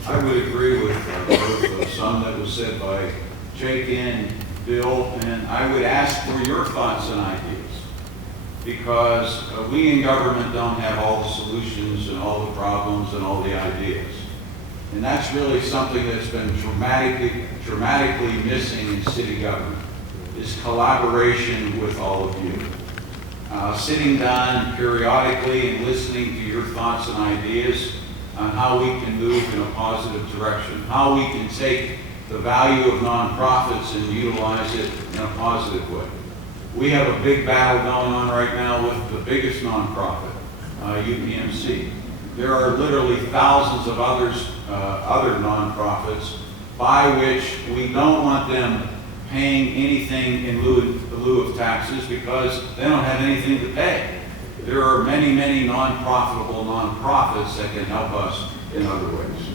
I would agree with both some that was said by Jake and Bill, and I would ask for your thoughts and ideas, because we in government don't have all the solutions and all the problems and all the ideas. And that's really something that's been dramatically missing in city government, is collaboration with all of you. Sitting down periodically and listening to your thoughts and ideas on how we can move in a positive direction, how we can take the value of nonprofits and utilize it in a positive way. We have a big battle going on right now with the biggest nonprofit, UPMC. There are literally thousands of other nonprofits by which we don't want them paying anything in lieu of taxes because they don't have anything to pay. There are many, many non-profitable nonprofits that can help us in other ways.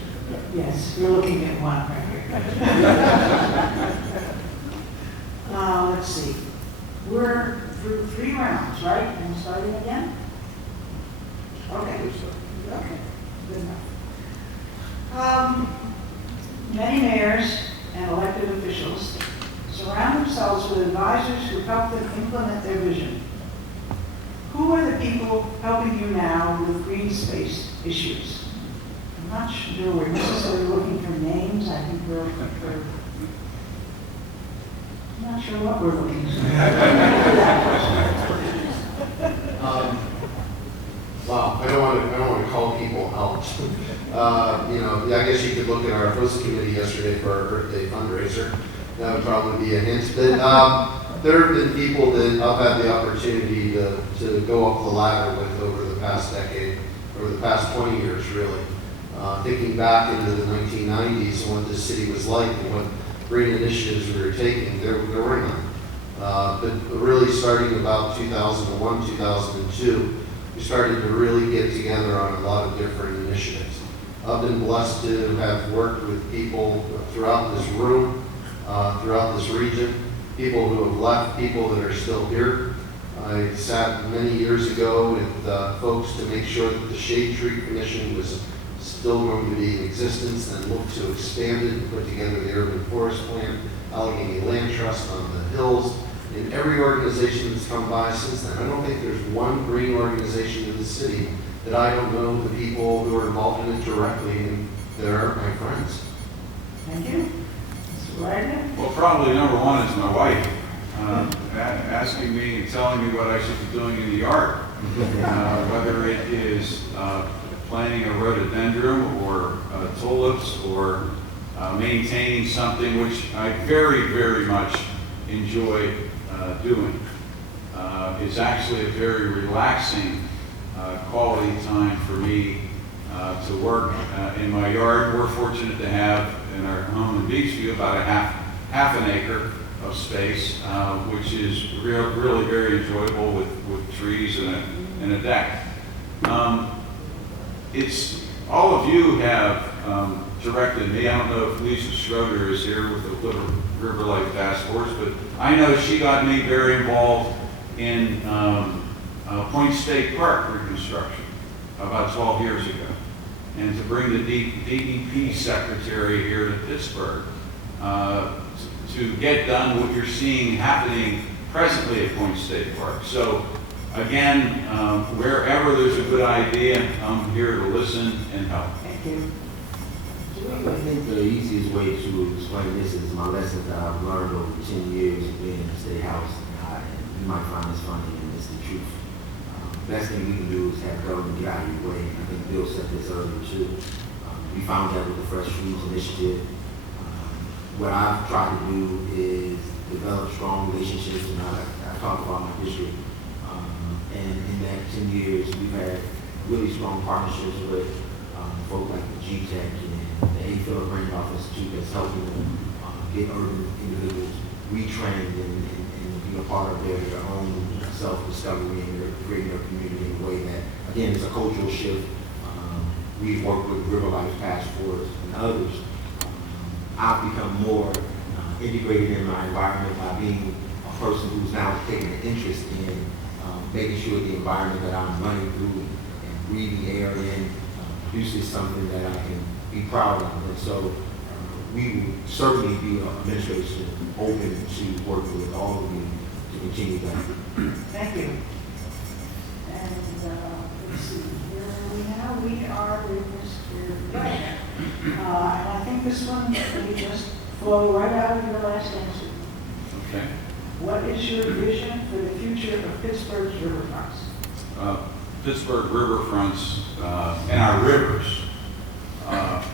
Yes, you're looking at one right here. Let's see. We're through 3 rounds, right? And starting again? Okay. Okay, good enough. Many mayors and elected officials surround themselves with advisors who help them implement their vision. Who are the people helping you now with green space issues? I'm not sure we're necessarily looking for names. I think we're looking for, I'm not sure what we're looking for. Well, I don't want to call call people helped. You know, I guess you could look at our host committee yesterday for our birthday fundraiser. That would probably be a hint. But there have been people that I've had the opportunity to go up the ladder with over the past decade, over the past 20 years, really. Thinking back into the 1990s and what this city was like and what great initiatives we were taking, there were none. But really starting about 2001, 2002, we started to really get together on a lot of different initiatives. I've been blessed to have worked with people throughout this room, throughout this region, people who have left, people that are still here. I sat many years ago with folks to make sure that the Shade Tree Commission was still going to be in existence, and looked to expand it and put together the urban forest plan, Allegheny Land Trust on the hills, and every organization that's come by since then. I don't think there's one green organization in the city that I don't know the people who are involved in it directly, and they're my friends. Thank you. Mr. Wagner? Well, probably number one is my wife, asking me and telling me what I should be doing in the yard. Whether it is planting a rhododendron or tulips or maintaining something which I very, very much enjoy doing. It's actually a very relaxing quality time for me to work in my yard. We're fortunate to have in our home in Beachview about a half an acre of space, which is really very enjoyable with trees and a deck. It's all of you have directed me. I don't know if Lisa Schroeder is here with the River Life Task Force, but I know she got me very involved in Point State Park reconstruction about 12 years ago, and to bring the DEP secretary here to Pittsburgh to get done what you're seeing happening presently at Point State Park. So again, wherever there's a good idea, I'm here to listen and help. Thank you. I think the easiest way to explain this is my lessons that I've learned over 10 years of being in the state house. You might find this funny, and it's the truth. Best thing we can do is have government get out of your way. I think Bill said this earlier too. We found that with the Fresh Foods Initiative. What I've tried to do is develop strong relationships, and I talk about my district. And in that 10 years, we've had really strong partnerships with folks like the GTEC and the A. Philip Randolph Institute that's helping them get urban individuals retrained and be a part of their own self-discovery, and they're creating their community in a way that, again, it's a cultural shift. We've worked with River Life Task Force and others. I've become more integrated in my environment by being a person who's now taking an interest in making sure the environment that I'm running through and breathing air in produces something that I can be proud of. And so we will certainly be administration open to working with all of you to continue that. Thank you. And let's see, we are with Mr. Wagner. And I think this one will just flow right out of your last answer. Okay. What is your vision for the future of Pittsburgh's riverfronts? Pittsburgh riverfronts and our rivers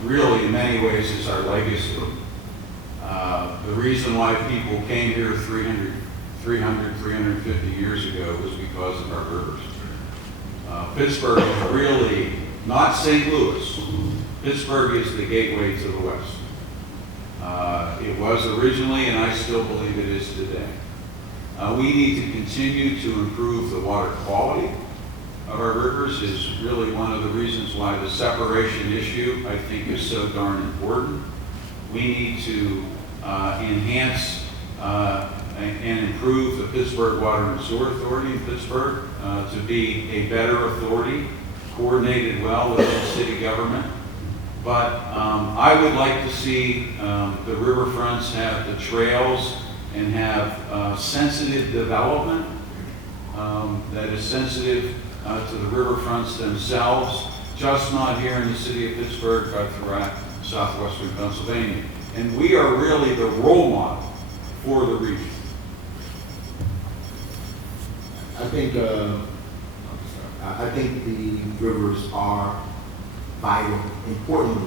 really in many ways is our legacy. The reason why people came here 350 years ago was because of our rivers. Pittsburgh is really not St. Louis. Pittsburgh is the gateway to the West. It was originally, and I still believe it is today. We need to continue to improve the water quality of our rivers. Is really one of the reasons why the separation issue, I think, is so darn important. We need to enhance and improve the Pittsburgh Water and Sewer Authority in Pittsburgh to be a better authority, coordinated well within city government. But I would like to see the riverfronts have the trails and have sensitive development that is sensitive to the riverfronts themselves, just not here in the city of Pittsburgh, but throughout southwestern Pennsylvania. And we are really the role model for the region. I think the rivers are vital, important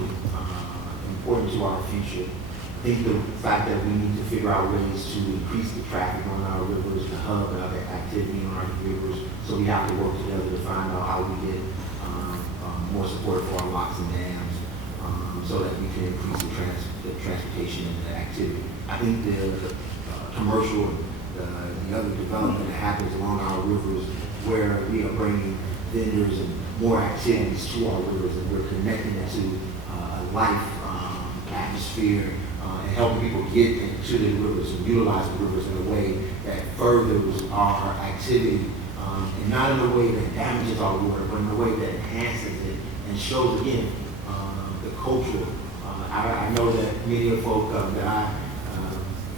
to our future. I think the fact that we need to figure out ways to increase the traffic on our rivers, the hub and other activity on our rivers, so we have to work together to find out how we get more support for our locks and dams, so that we can increase the transportation and the activity. I think the commercial, the other development that happens along our rivers, where we are bringing vendors and more activities to our rivers, and we're connecting it to a life atmosphere, and helping people get into the rivers and utilize the rivers in a way that furthers our activity, and not in a way that damages our water, but in a way that enhances it and shows again the cultural. I know that many of folk that I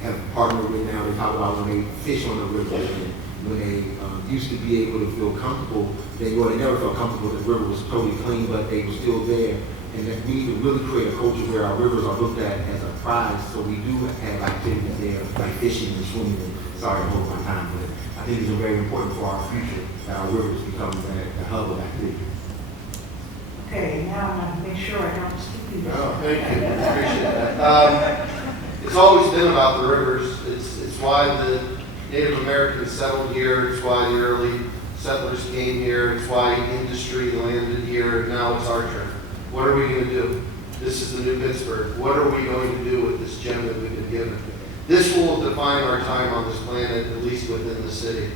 have partnered with now, they talk about when they fish on the river, and when they used to be able to feel comfortable, they never felt comfortable. The river was totally clean, but they were still there. And that we need to really create a culture where our rivers are looked at as a prize, so we do have activities there, like fishing and swimming. Sorry to hold my time, but I think it's very important for our future that our rivers become the hub of activity. Okay, now I'm going to make sure I don't skip you. No, thank you, I appreciate that. It's always been about the rivers. It's why the Native Americans settled here. It's why the early settlers came here. It's why industry landed here. Now it's our turn. What are we going to do? This is the new Pittsburgh. What are we going to do with this gem that we've been given? This will define our time on this planet, at least within the city.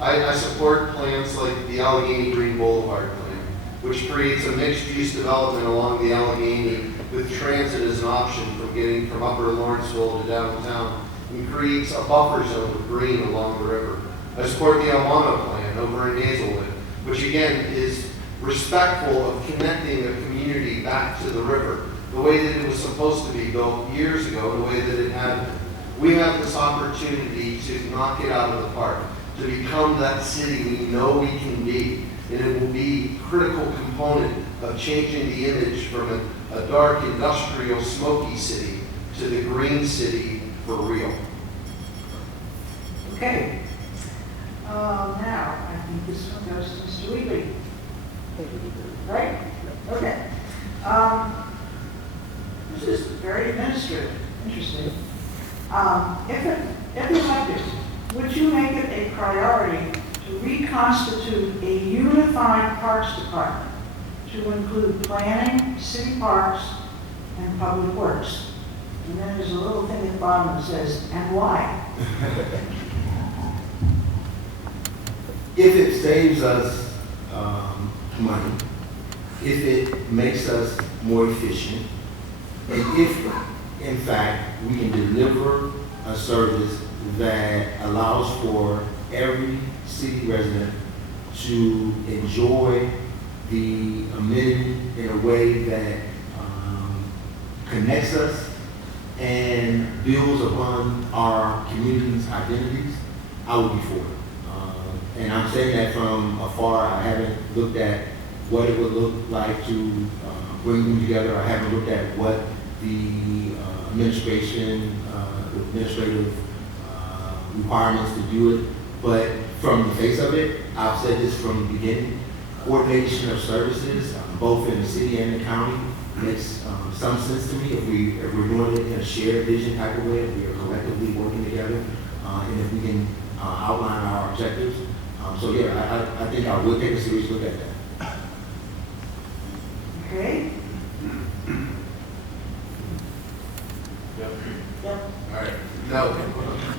I support plans like the Allegheny Green Boulevard plan, which creates a mixed-use development along the Allegheny with transit as an option from getting from Upper Lawrenceville to downtown, and creates a buffer zone with green along the river. I support the Almano plan over in Hazelwood, which again is respectful of connecting a community back to the river, the way that it was supposed to be built years ago, the way that it had been. We have this opportunity to knock it out of the park, to become that city we know we can be, and it will be a critical component of changing the image from a dark industrial smoky city to the green city for real. Okay. Now, I think this one goes to Mr. Wheatley. Right? Okay. This is very administrative. Interesting. If elected, would you make it a priority to reconstitute a unified parks department to include planning, city parks, and public works? And then there's a little thing at the bottom that says, and why? If it saves us money, if it makes us more efficient, and if, in fact, we can deliver a service that allows for every city resident to enjoy the amenity in a way that connects us and builds upon our community's identities, I would be for it. And I'm saying that from afar. I haven't looked at what it would look like to bring them together. I haven't looked at what the administrative requirements to do it. But from the face of it, I've said this from the beginning, coordination of services, both in the city and the county, makes some sense to me if we're doing it in a shared vision type of way, if we are collectively working together, and if we can outline our objectives. So yeah, I think I would take a serious look at that. Okay? Yep. Yep. All right. No.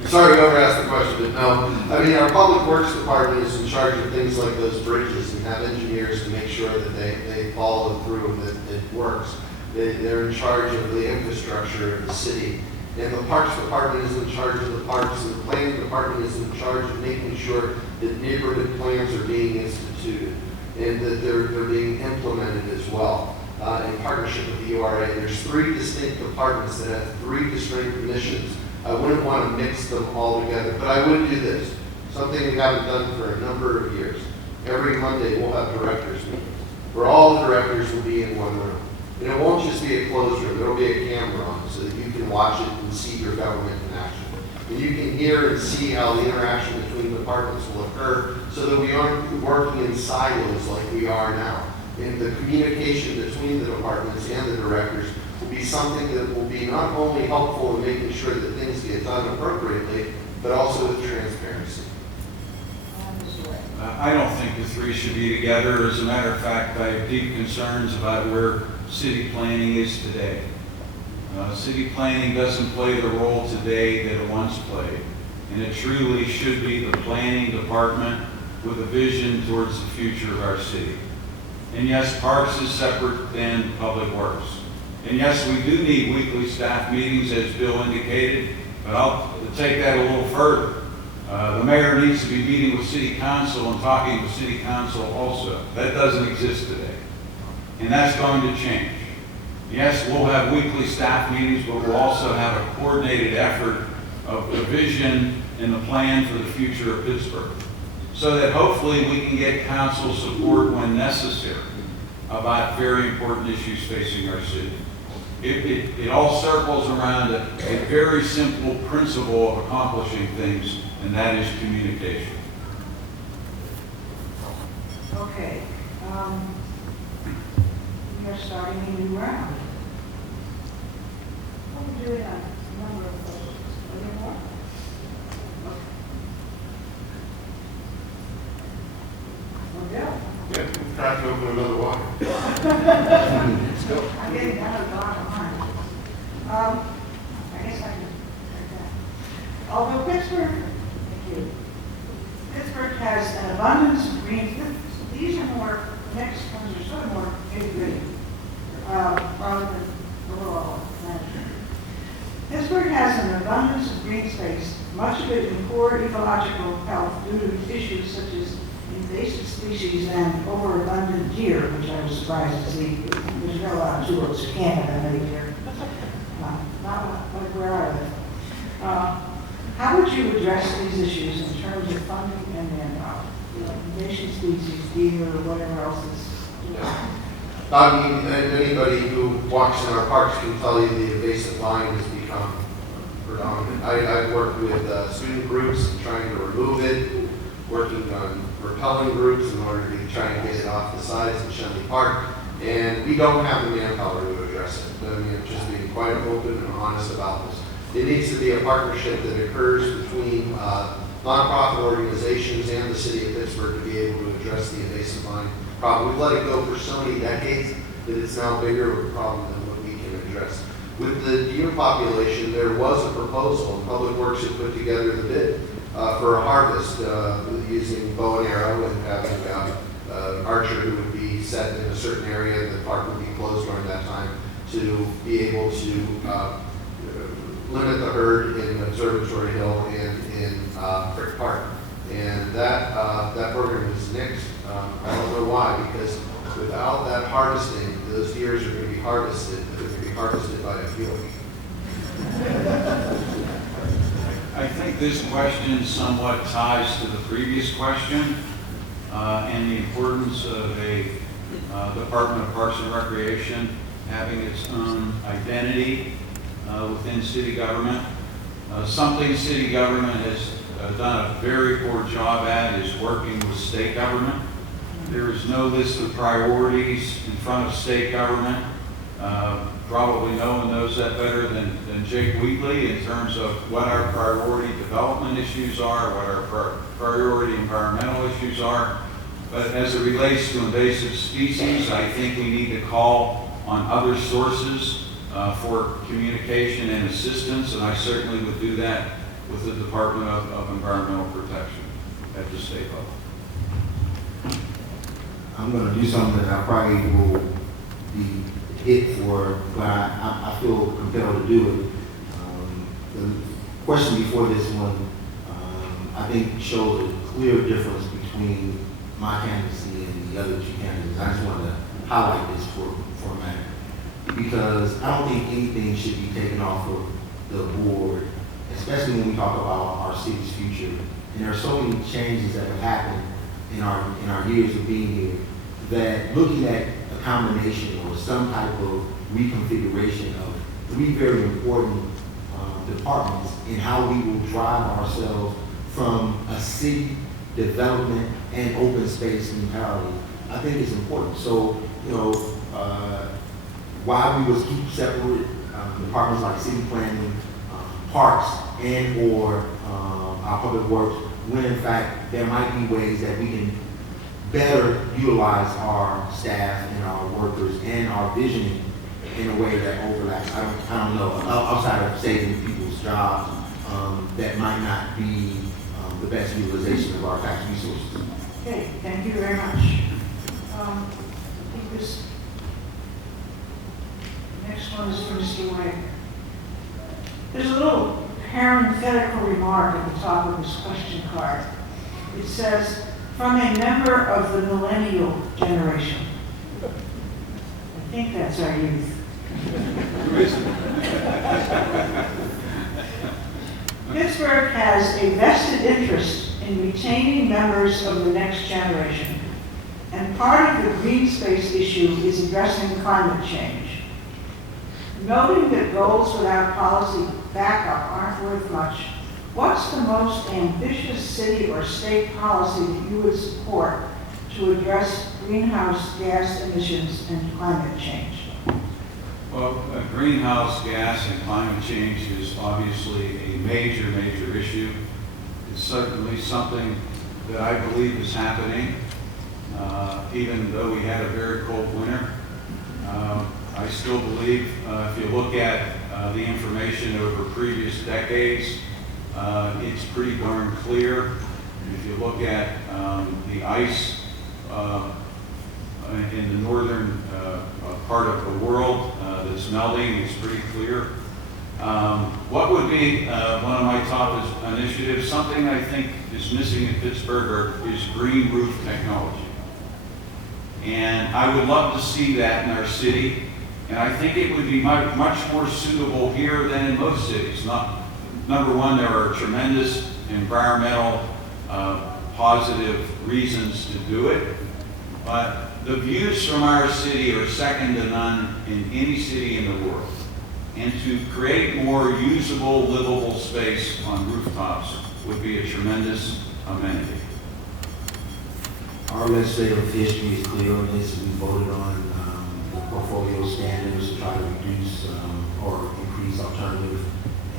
Sorry to over-ask the question, but no. I mean, our public works department is in charge of things like those bridges and have engineers to make sure that they follow through and that it works. They're in charge of the infrastructure of the city. And the Parks Department is in charge of the parks, and the Planning Department is in charge of making sure that neighborhood plans are being instituted and that they're being implemented as well in partnership with the URA. There's 3 distinct departments that have 3 distinct missions. I wouldn't want to mix them all together, but I would do this, something we haven't done for a number of years. Every Monday we'll have directors meetings where all the directors will be in one room. And it won't just be a closed room, there'll be a camera on so that you can watch it and see your government in action. And you can hear and see how the interaction between departments will occur so that we aren't working in silos like we are now. And the communication between the departments and the directors will be something that will be not only helpful in making sure that things get done appropriately, but also with transparency. I don't think the three should be together. As a matter of fact, I have deep concerns about where city planning is today. City planning doesn't play the role today that it once played, and it truly should be the planning department with a vision towards the future of our city. And yes, parks is separate than public works. And yes, we do need weekly staff meetings, as Bill indicated, but I'll take that a little further. The mayor needs to be meeting with city council and talking with city council also. That doesn't exist today. And that's going to change. Yes, we'll have weekly staff meetings, but we'll also have a coordinated effort of the vision and the plan for the future of Pittsburgh, so that hopefully we can get council support when necessary about very important issues facing our city. It all circles around a very simple principle of accomplishing things, and that is communication. Okay, we are starting a new round. We're doing a number of questions. Are there more? Okay. Well, Yeah, try to open another one. Let's go. I'm getting out of line. I guess I can take that. Although Pittsburgh, thank you. Pittsburgh has an abundance of green, these are more, next ones are sort of more nitty-gritty, rather than overall management. Pittsburgh has an abundance of green space, much of it in poor ecological health due to issues such as invasive species and overabundant deer, which I was surprised to see. There's no tulips or Canada any deer. Not like where I live. How would you address these issues in terms of funding and then invasive species, deer, or whatever else is? I mean, anybody who walks in our parks can tell you the invasive vine has become predominant. I've worked with student groups in trying to remove it, working on repelling groups in order to try and get it off the sides of Shenley Park, and we don't have the manpower to address it. I mean, just being quite open and honest about this. It needs to be a partnership that occurs between nonprofit organizations and the city of Pittsburgh to be able to address the invasive vine problem. We've let it go for so many decades that it's now bigger of a problem than what we can address. With the deer population, there was a proposal, and Public Works had put together the bid for a harvest using bow and arrow and having an archer who would be set in a certain area. The park would be closed during that time to be able to limit the herd in Observatory Hill and in Frick Park. And that program is nixed. I don't know why, because without that harvesting, those deers are going to be harvested. They're going to be harvested by a field. I think this question somewhat ties to the previous question and the importance of a Department of Parks and Recreation having its own identity within city government. Something city government has done a very poor job at is working with state government. There is no list of priorities in front of state government. Probably no one knows that better than Jake Wheatley in terms of what our priority development issues are, what our priority environmental issues are. But as it relates to invasive species, I think we need to call on other sources for communication and assistance, and I certainly would do that with the Department of Environmental Protection at the state level. I'm going to do something that I probably will be hit for, but I feel compelled to do it. The question before this one, I think shows a clear difference between my candidacy and the other two candidates. I just wanted to highlight this for a minute, because I don't think anything should be taken off of the board, especially when we talk about our city's future. And there are so many changes that have happened in our years of being here, that looking at a combination or some type of reconfiguration of three very important departments in how we will drive ourselves from a city development and open space mentality I think it's important. So, while we was keep separate departments like city planning, parks, and or our public works, when in fact there might be ways that we can better utilize our staff and our workers and our visioning in a way that overlaps. I don't know, outside of saving people's jobs, that might not be the best utilization of our tax resources. Okay, thank you very much. I think this next one is for Mr. Wagner. There's a little parenthetical remark at the top of this question card. It says, from a member of the millennial generation. I think that's our youth. Pittsburgh has a vested interest in retaining members of the next generation, and part of the green space issue is addressing climate change. Noting that goals without policy backup aren't worth much, what's the most ambitious city or state policy that you would support to address greenhouse gas emissions and climate change? Well, greenhouse gas and climate change is obviously a major, major issue. It's certainly something that I believe is happening, even though we had a very cold winter. I still believe, if you look at the information over previous decades, it's pretty darn clear. If you look at the ice in the northern part of the world that's melting, it's pretty clear. What would be one of my top initiatives? Something I think is missing in Pittsburgh is green roof technology. And I would love to see that in our city. And I think it would be much more suitable here than in most cities. Number one, there are tremendous environmental positive reasons to do it. But the views from our city are second to none in any city in the world. And to create more usable, livable space on rooftops would be a tremendous amenity. Our legislative history is clear on this. We voted on the portfolio standards to try to reduce or increase alternative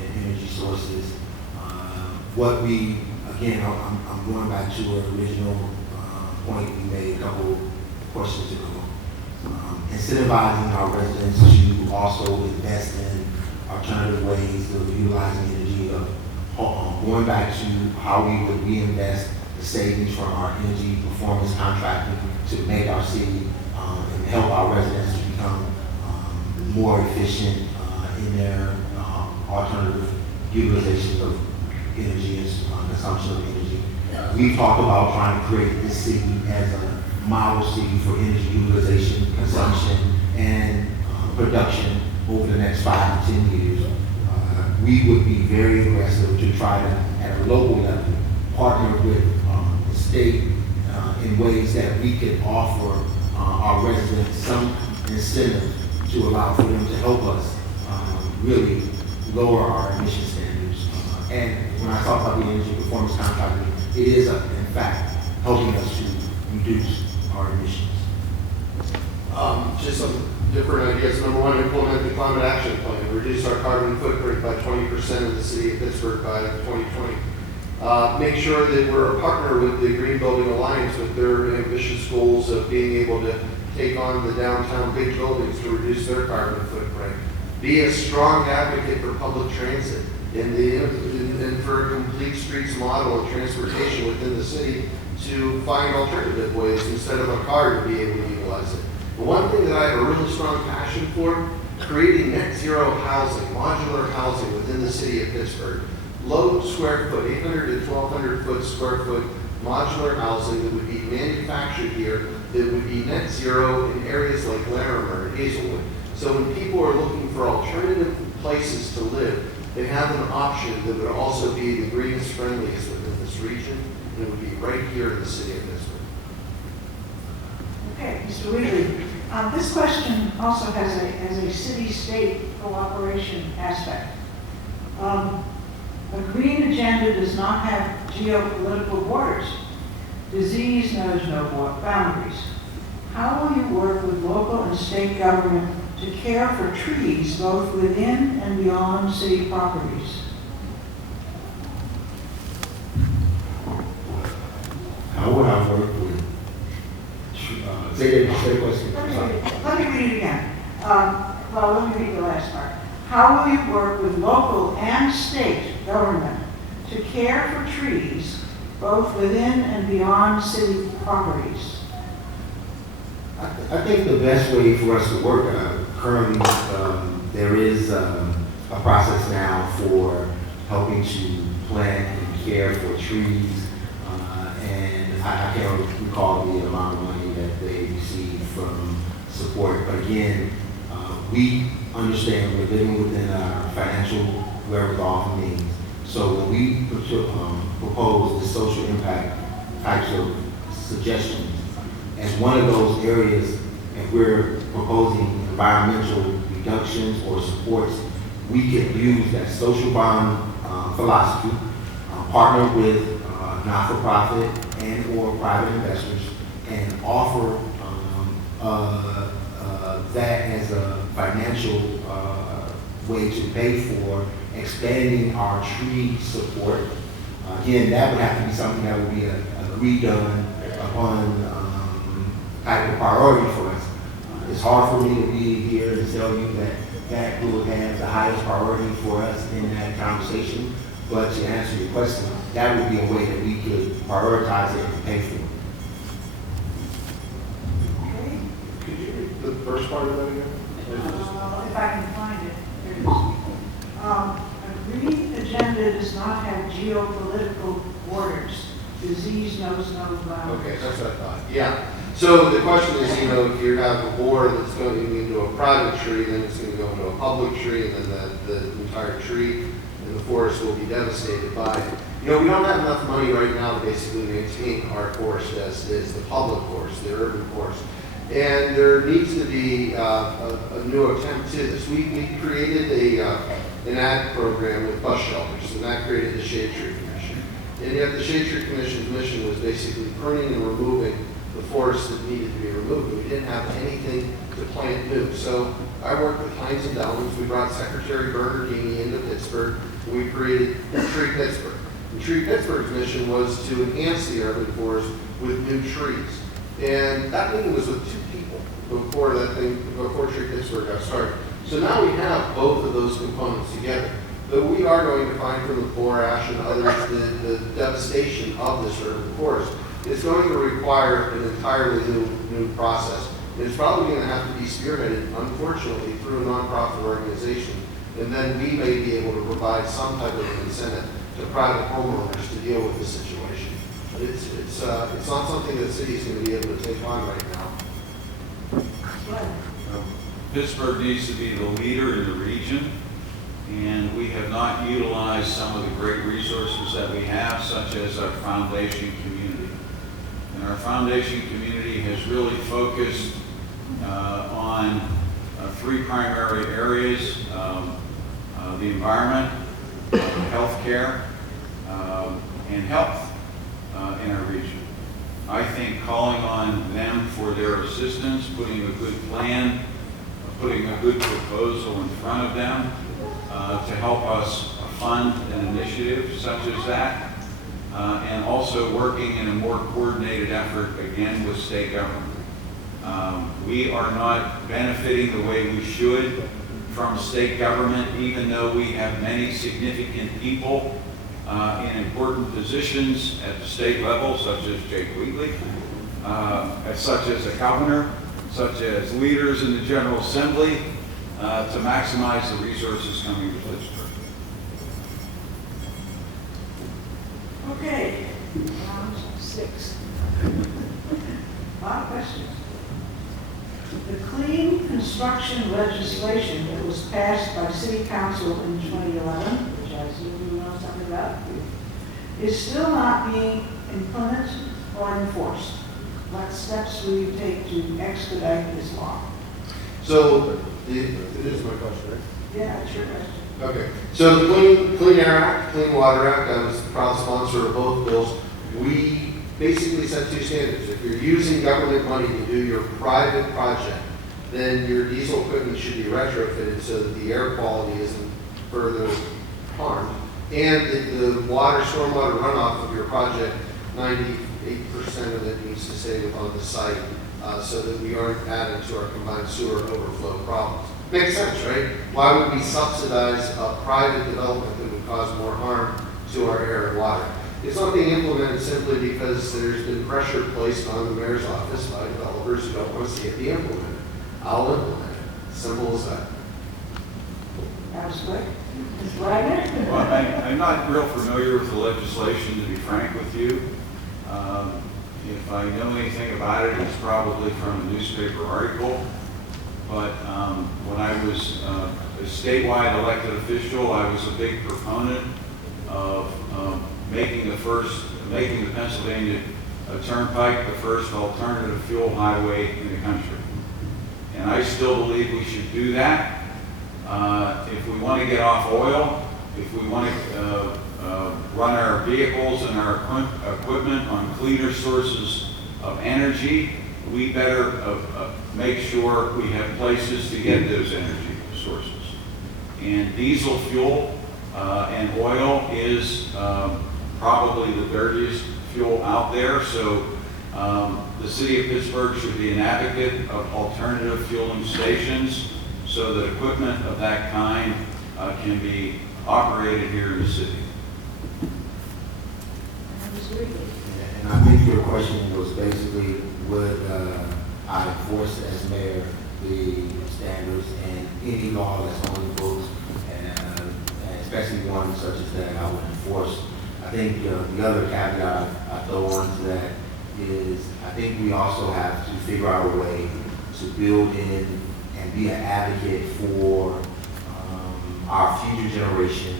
and energy sources. What we, again, I'm going back to an original point we made a couple questions ago. Incentivizing our residents to also invest in alternative ways of utilizing energy, going back to how we would reinvest the savings from our energy performance contracting to make our city and help our residents to become more efficient in their alternative utilization of energy and consumption of energy. We've talked about trying to create this city as a model city for energy utilization, consumption, and production over the next 5 to 10 years. We would be very aggressive to try to, at a local level, partner with the state in ways that we can offer our residents some incentive to allow for them to help us really lower our emission standards. And when I talk about the energy performance contracting, it is, in fact, helping us to reduce our emissions. Just some different ideas. Number one, implement the climate action plan, reduce our carbon footprint by 20% in the city of Pittsburgh by 2020. Make sure that we're a partner with the Green Building Alliance with their ambitious goals of being able to take on the downtown big buildings to reduce their carbon footprint. Be a strong advocate for public transit and for a complete streets model of transportation within the city to find alternative ways instead of a car to be able to utilize it. But one thing that I have a really strong passion for, creating net zero housing, modular housing within the city of Pittsburgh. Low square foot, 800 to 1,200 square foot modular housing that would be manufactured here, that would be net zero in areas like Larimer and Hazelwood. So when people are looking for alternative places to live, they have an option that would also be the greenest, friendliest within this region, and it would be right here in the city of Pittsburgh. Okay, Mr. Wheatley. This question also has a city-state cooperation aspect. A green agenda does not have geopolitical borders. Disease knows no boundaries. how will you work with local and state government to care for trees both within and beyond city properties? How would I work with, say the question, I'm sorry. Let me read it again. Well, let me read the last part. How will you work with local and state government to care for trees both within and beyond city properties? I think the best way for us to work, currently, there is a process now for helping to plant and care for trees. And I can't recall the amount of money that they receive from support. But again, we understand we're living within our financial wherewithal means. So when we propose the social impact types of suggestions, as one of those areas, if we're proposing environmental reductions or supports, we can use that social bond philosophy, partner with not-for-profit and or private investors, and offer that as a financial way to pay for expanding our tree support. Again, that would have to be something that would be agreed on upon type of priority for us. It's hard for me to be here to tell you that that will have the highest priority for us in that conversation. But to answer your question, that would be a way that we could prioritize it and pay for it. Okay. Could you read the first part of that again? If I can find it, here it is. A green agenda does not have geopolitical borders. Disease knows no bounds. Okay, that's what I thought. Yeah. So the question is, if you have a board that's going into a private tree, then it's going to go into a public tree, and then the entire tree in the forest will be devastated by it. We don't have enough money right now to basically maintain our forest as is the public forest, the urban forest. And there needs to be a new attempt to this. We created an ad program with bus shelters, and that created the Shade Tree Commission. And yet the Shade Tree Commission's mission was basically pruning and removing the forests that needed to be removed. We didn't have anything to plant new. So I worked with Heinz Endowments. We brought Secretary Bernardini into Pittsburgh, and we created Tree Pittsburgh. And Tree Pittsburgh's mission was to enhance the urban forest with new trees. And that meeting was with 2 people before Tree Pittsburgh got started. So now we have both of those components together. But we are going to find from the boar ash and others the devastation of this urban forest. It's going to require an entirely new process. And it's probably going to have to be spearheaded, unfortunately, through a nonprofit organization. And then we may be able to provide some type of incentive to private homeowners to deal with this situation. But it's not something that the city is going to be able to take on right now. Pittsburgh needs to be the leader in the region, and we have not utilized some of the great resources that we have, such as our foundation community. And our foundation community has really focused on 3 primary areas: the environment, healthcare, and health in our region. I think calling on them for their assistance, putting a good plan, putting a good proposal in front of them to help us fund an initiative such as that, and also working in a more coordinated effort, again, with state government. We are not benefiting the way we should from state government, even though we have many significant people in important positions at the state level, such as Jake Wheatley, such as the governor, such as leaders in the General Assembly, to maximize the resources coming to Pittsburgh. Okay, round 6. A lot of questions. The clean construction legislation that was passed by City Council in 2011, which I assume you know something about, is still not being implemented or enforced. What steps will you take to expedite this law? So it is my question, right? Yeah, it's your question. Okay, so the Clean Air Act, Clean Water Act, I was the proud sponsor of both bills. We basically set two standards. If you're using government money to do your private project, then your diesel equipment should be retrofitted so that the air quality isn't further harmed. And the water, stormwater runoff of your project, 98% of it needs to stay on the site so that we aren't adding to our combined sewer overflow problems. Makes sense, right? Why would we subsidize a private development that would cause more harm to our air and water? It's not being implemented simply because there's been pressure placed on the mayor's office by developers who don't want to see it be implemented. I'll implement it. Simple as that. That was good. Ms. Wagner? Well, I'm not real familiar with the legislation, to be frank with you. If I know anything about it, it's probably from a newspaper article. But when I was a statewide elected official, I was a big proponent of making the Pennsylvania Turnpike the first alternative fuel highway in the country. And I still believe we should do that. If we want to get off oil, if we want to run our vehicles and our equipment on cleaner sources of energy, we better make sure we have places to get those energy sources. And diesel fuel and oil is probably the dirtiest fuel out there, so the city of Pittsburgh should be an advocate of alternative fueling stations so that equipment of that kind can be operated here in the city. And I think your question was basically, would I enforce as mayor the standards and any law that's on the books, and especially one such as that I would enforce. I think the other caveat I throw on to that is I think we also have to figure out a way to build in and be an advocate for our future generation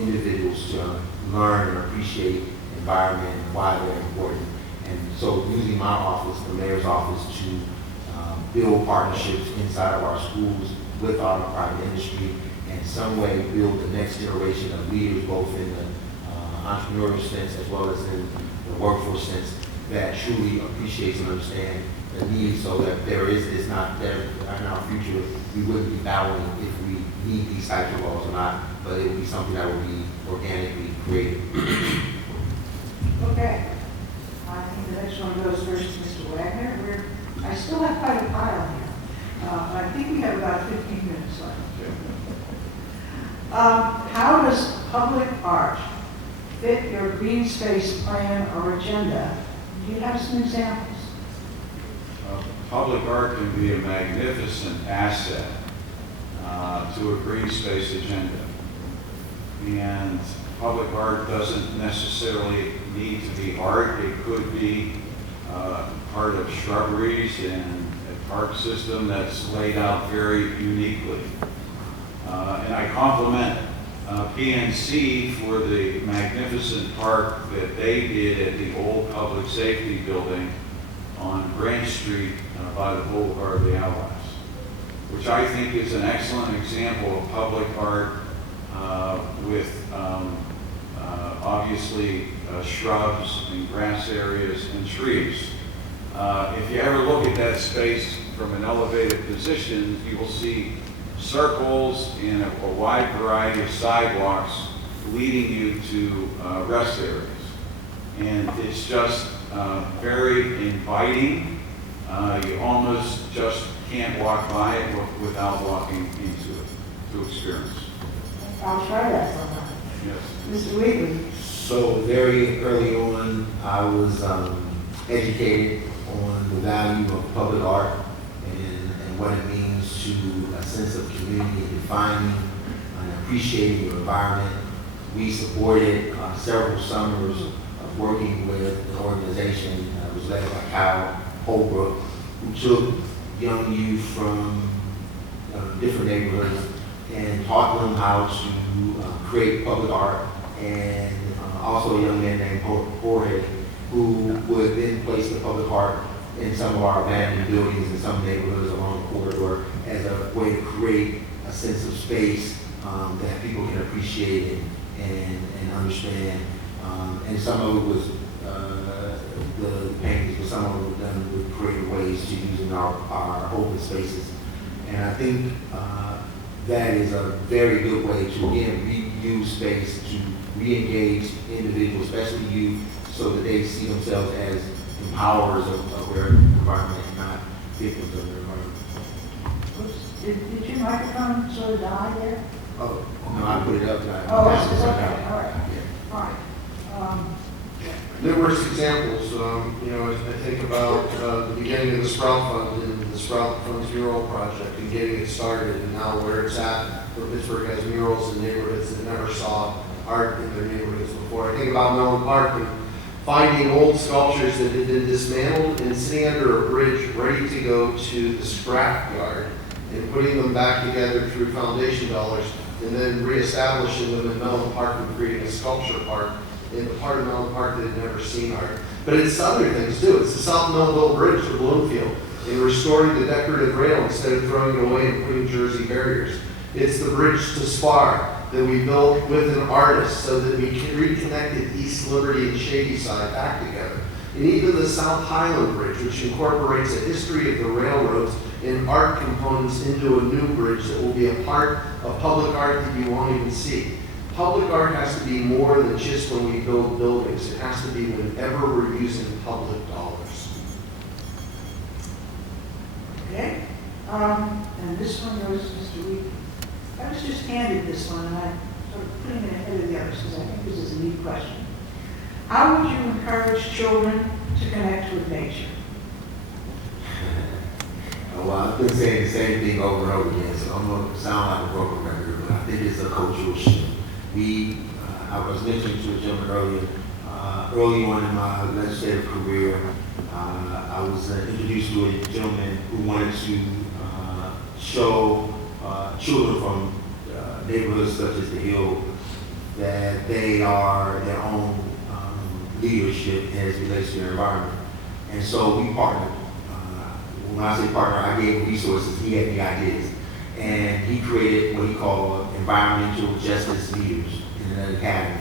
individuals to learn and appreciate environment and why they're important. And so using my office, the mayor's office, to build partnerships inside of our schools with our private industry, and in some way build the next generation of leaders, both in the entrepreneurial sense as well as in the workforce sense, that truly appreciates and understands the need, so that there is this not there in our future, we wouldn't be battling if we need these types of laws or not, but it would be something that would be organically created. Okay. I think the next one goes first to Mr. Wagner. I still have quite a pile here. I think we have about 15 minutes left. How does public art fit your green space plan or agenda? Do you have some examples? Public art can be a magnificent asset to a green space agenda. And public art doesn't necessarily need to be art. It could be part of shrubberies and a park system that's laid out very uniquely. And I compliment PNC for the magnificent park that they did at the old public safety building on Branch Street by the Boulevard of the Allies, which I think is an excellent example of public art with obviously shrubs and grass areas and trees. If you ever look at that space from an elevated position, you will see circles and a wide variety of sidewalks leading you to rest areas. And it's just very inviting. You almost just can't walk by it without walking into it to experience. I'll try that sometime. Yes. Mr. Wheatley? So very early on, I was educated on the value of public art and what it means to a sense of community, defining and appreciating your environment. We supported several summers of working with an organization that was led by Kyle Holbrook, who took young youth from different neighborhoods and taught them how to create public art, and also a young man named Jorge, who would then place the public art in some of our abandoned buildings in some neighborhoods along the corridor as a way to create a sense of space that people can appreciate and understand. And some of it was the paintings, but some of them were done with creative ways to using our open spaces. And I think that is a very good way to, again, reuse space, to re-engage individuals, especially youth, so that they see themselves as empowerers of their environment and not victims of their environment. Did your microphone sort of die there? Oh, no, I put it up tonight. Oh, it's okay, all right, Yeah. fine. Numerous examples, as I think about the beginning of the Sprout Fund and the Sprout Fund's mural project and getting it started and now where it's at, where Pittsburgh has murals in neighborhoods that never saw art in their neighborhoods before. I think about Mellon Park and finding old sculptures that had been dismantled and sitting under a bridge ready to go to the scrap yard and putting them back together through foundation dollars and then reestablishing them in Mellon Park and creating a sculpture park in the part of Mellon Park that had never seen art. But it's other things too. It's the South Melville Bridge to Bloomfield and restoring the decorative rail instead of throwing it away and putting Jersey barriers. It's the bridge to Spar that we built with an artist so that we reconnected East Liberty and Shadyside back together. And even the South Highland Bridge, which incorporates a history of the railroads and art components into a new bridge that will be a part of public art that you won't even see. Public art has to be more than just when we build buildings. It has to be whenever we're using public dollars. Okay, and this one goes to Mr. Week. I was just handed this one, and I'm sort of putting it ahead of the others, because I think this is a neat question. How would you encourage children to connect with nature? Well, I've been saying the same thing over and over again, so I'm going to sound like a broken record, but I think it's a cultural shift. I was mentioning to a gentleman early on in my legislative career, I was introduced to a gentleman who wanted to show children from neighborhoods such as the Hill that they are their own leadership as it relates to their environment. And so we partnered. When I say partner, I gave him resources, he had the ideas. And he created what he called environmental justice leaders in an academy.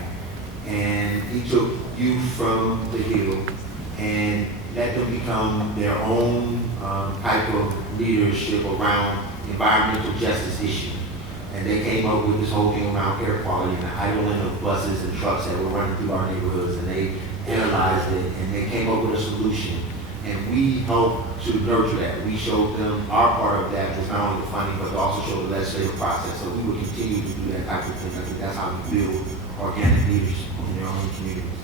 And he took youth from the Hill and let them become their own type of leadership around environmental justice issues. And they came up with this whole thing around air quality and the idling of buses and trucks that were running through our neighborhoods. And they analyzed it and they came up with a solution. And we helped to nurture that. We showed them our part of that was not only the funding, but to also show the legislative process. So we will continue to do that type of thing. I think that's how we build organic leaders in their own communities.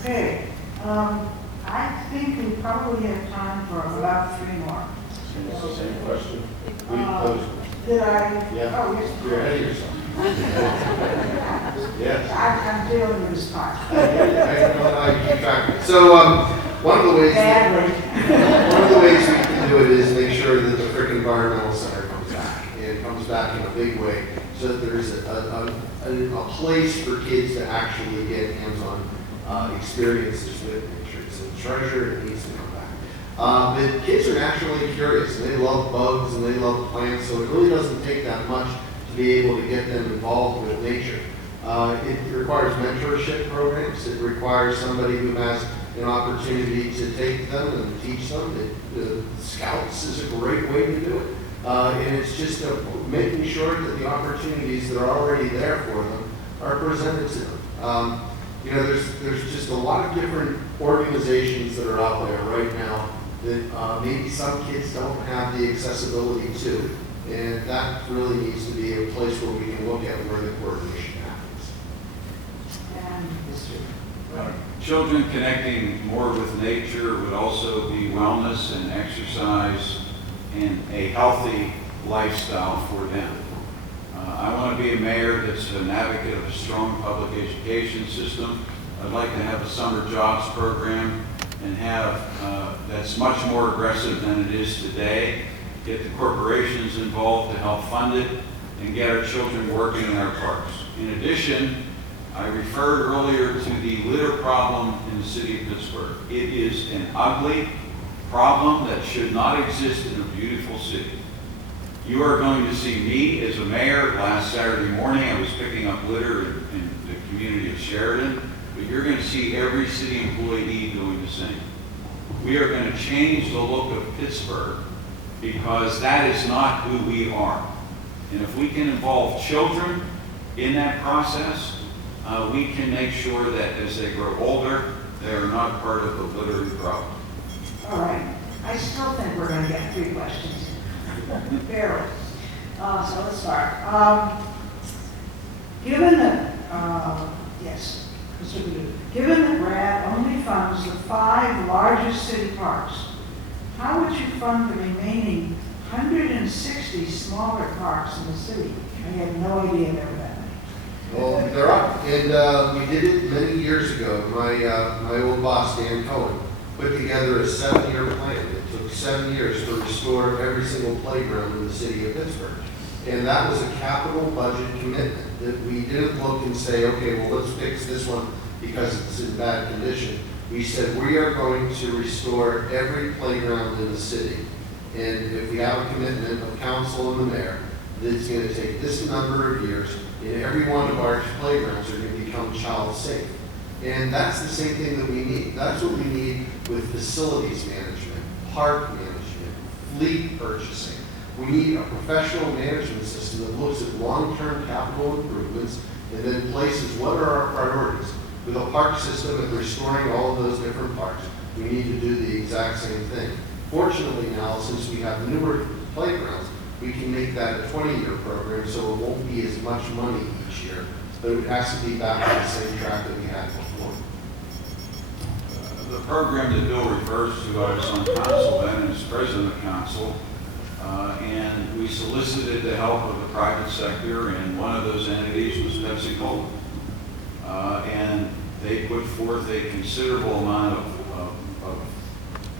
Okay, I think we probably have time for about 3 more. It's the same question. Did I? Yeah. Oh, yes. You're ahead of yourself. Yes. I'm dealing with this part. I keep track. So one of the ways we can do it is make sure that the Frick Environmental Center comes back. And it comes back in a big way so that there's a place for kids to actually get hands-on experiences with nature. It's a treasure, it needs to come back. But kids are naturally curious and they love bugs and they love plants, so it really doesn't take that much to be able to get them involved with nature. It requires mentorship programs. It requires somebody who has an opportunity to take them and teach them. Scouts is a great way to do it. And it's just making sure that the opportunities that are already there for them are presented to them. There's just a lot of different organizations that are out there right now that maybe some kids don't have the accessibility to. And that really needs to be a place where we can look at where the coordination happens. And Mr. Children connecting more with nature would also be wellness and exercise and a healthy lifestyle for them. I want to be a mayor that's an advocate of a strong public education system. I'd like to have a summer jobs program and have that's much more aggressive than it is today. Get the corporations involved to help fund it and get our children working in our parks. In addition, I referred earlier to the litter problem in the city of Pittsburgh. It is an ugly problem that should not exist in a beautiful city. You are going to see me as a mayor. Last Saturday morning, I was picking up litter in the community of Sheridan. but you're going to see every city employee doing the same. We are going to change the look of Pittsburgh because that is not who we are. And if we can involve children in that process, we can make sure that as they grow older, they are not part of the littering problem. All right, I still think we're gonna get 3 questions. Barely. So let's start. Given that, yes, Mr. Baduda, given that RAD only funds the 5 largest city parks, how would you fund the remaining 160 smaller parks in the city? I had no idea there were that many. Well, they're up, and we did it many years ago. My old boss, Dan Cohen, put together a 7-year plan. It took 7 years to restore every single playground in the city of Pittsburgh. And that was a capital budget commitment, that we didn't look and say, okay, well, let's fix this one because it's in bad condition. We said, we are going to restore every playground in the city. And if we have a commitment of council and the mayor, that it's going to take this number of years, and every one of our playgrounds are going to become child safe. And that's the same thing that we need. That's what we need with facilities management, park management, fleet purchasing. We need a professional management system that looks at long-term capital improvements and then places what are our priorities. With a park system and restoring all of those different parks, we need to do the exact same thing. Fortunately now, since we have newer playgrounds, we can make that a 20-year program, so it won't be as much money each year, but it has to be back on the same track that we had before. The program that Bill refers to, I was on council then and as president of council, and we solicited the help of the private sector, and one of those entities was Pepsi-Cola. And they put forth a considerable amount of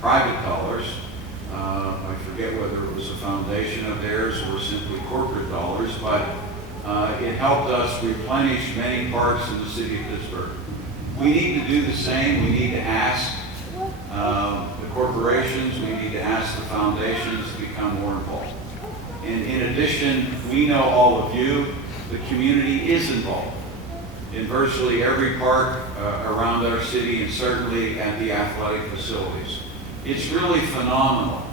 private dollars. I forget whether it was a foundation of theirs or simply corporate dollars, but it helped us replenish many parks in the city of Pittsburgh. We need to do the same. We need to ask the corporations, we need to ask the foundations to become more involved. And in addition, we know all of you, the community is involved in virtually every park around our city and certainly at the athletic facilities. It's really phenomenal,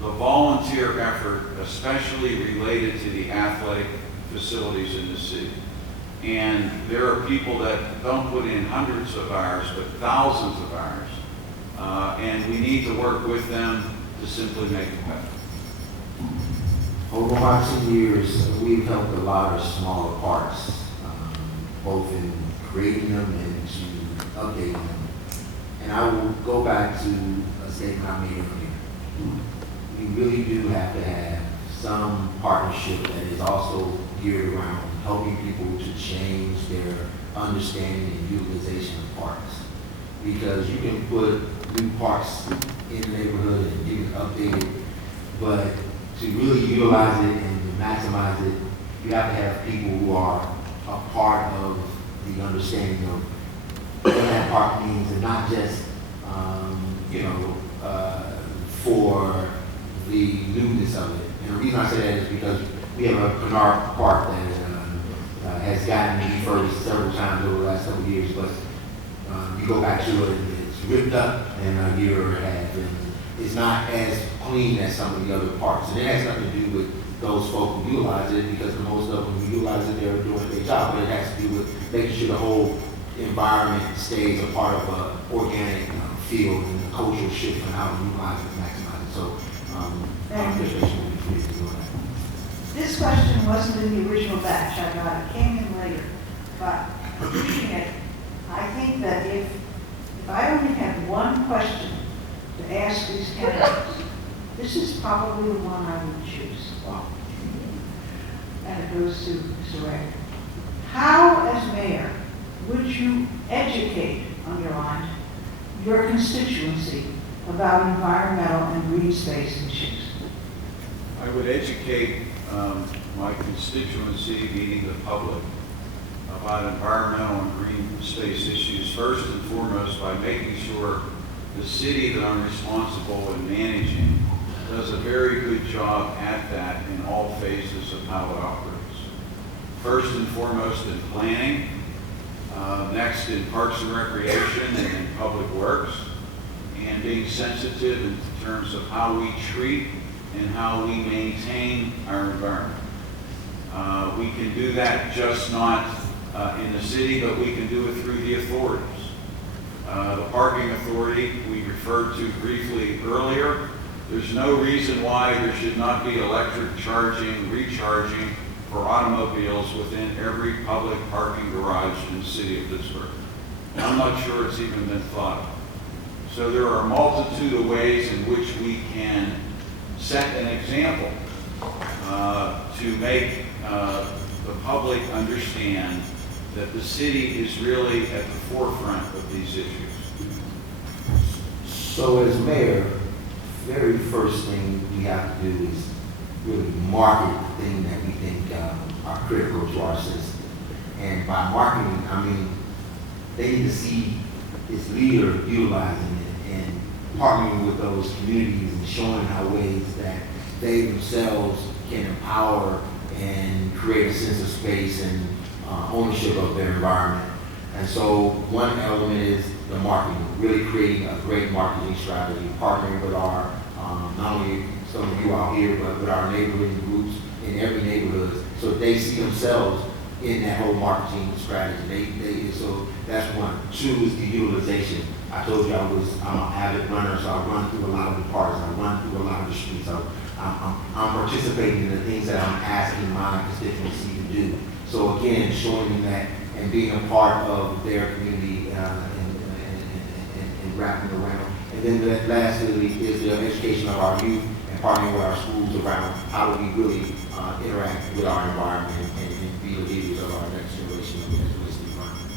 the volunteer effort, especially related to the athletic facilities in the city. And there are people that don't put in hundreds of hours, but thousands of hours. And we need to work with them to simply make it better. Over my 2 years, we've helped a lot of smaller parks, both in creating them and to updating them. And I will go back to a statement I made earlier. We really do have to have some partnership that is also geared around helping people to change their understanding and utilization of parks. Because you can put new parks in the neighborhood and you can update it, but to really utilize it and to maximize it, you have to have people who are a part of the understanding of what that park means, and not just, for the newness of it. And the reason I say that is because we have a Kennard Park that has gotten refurbished several times over the last couple of years, but you go back to it and it's ripped up in a year or a half, and it's not as clean as some of the other parks. And it has nothing to do with those folk who utilize it, because most of them who utilize it, they're doing a great job, but it has to do with making sure the whole environment stays a part of an organic field and the cultural shift on how to utilize it and maximize it. So, administration will be free to do that. This question wasn't in the original batch I got, it came in later, but reading it, I think that if I only had one question to ask these candidates, this is probably the one I would choose. Wow. And it goes to Mr. Wagner. How, as mayor, would you educate, underlined, your constituency about environmental and green space issues? I would educate my constituency, meaning the public, about environmental and green space issues first and foremost by making sure the city that I'm responsible in managing does a very good job at that in all phases of how it operates. First and foremost in planning, Next, in Parks and Recreation and in Public Works, and being sensitive in terms of how we treat and how we maintain our environment. We can do that just not in the city, but we can do it through the authorities. The parking authority we referred to briefly earlier. There's no reason why there should not be electric charging, recharging for automobiles within every public parking garage in the city of Pittsburgh. I'm not sure it's even been thought of. So there are a multitude of ways in which we can set an example to make the public understand that the city is really at the forefront of these issues. So as mayor, very first thing we have to do is really market the thing that we think are critical to our citizens. And by marketing, I mean, they need to see its leader utilizing it and partnering with those communities and showing how ways that they themselves can empower and create a sense of space and ownership of their environment. And so one element is the marketing, really creating a great marketing strategy, partnering with our, not only some of you out here, but with our neighboring groups in every neighborhood, so they see themselves in that whole marketing strategy. So that's one. Two is the utilization. I told you I'm an avid runner, so I run through a lot of the parks, I run through a lot of the streets. So I'm participating in the things that I'm asking my constituency to do. So again, showing them that and being a part of their community and wrapping around. And then lastly is the education of our youth and partnering with our schools around how do we really interact with our environment and be the leaders of our next generation as well as the environment.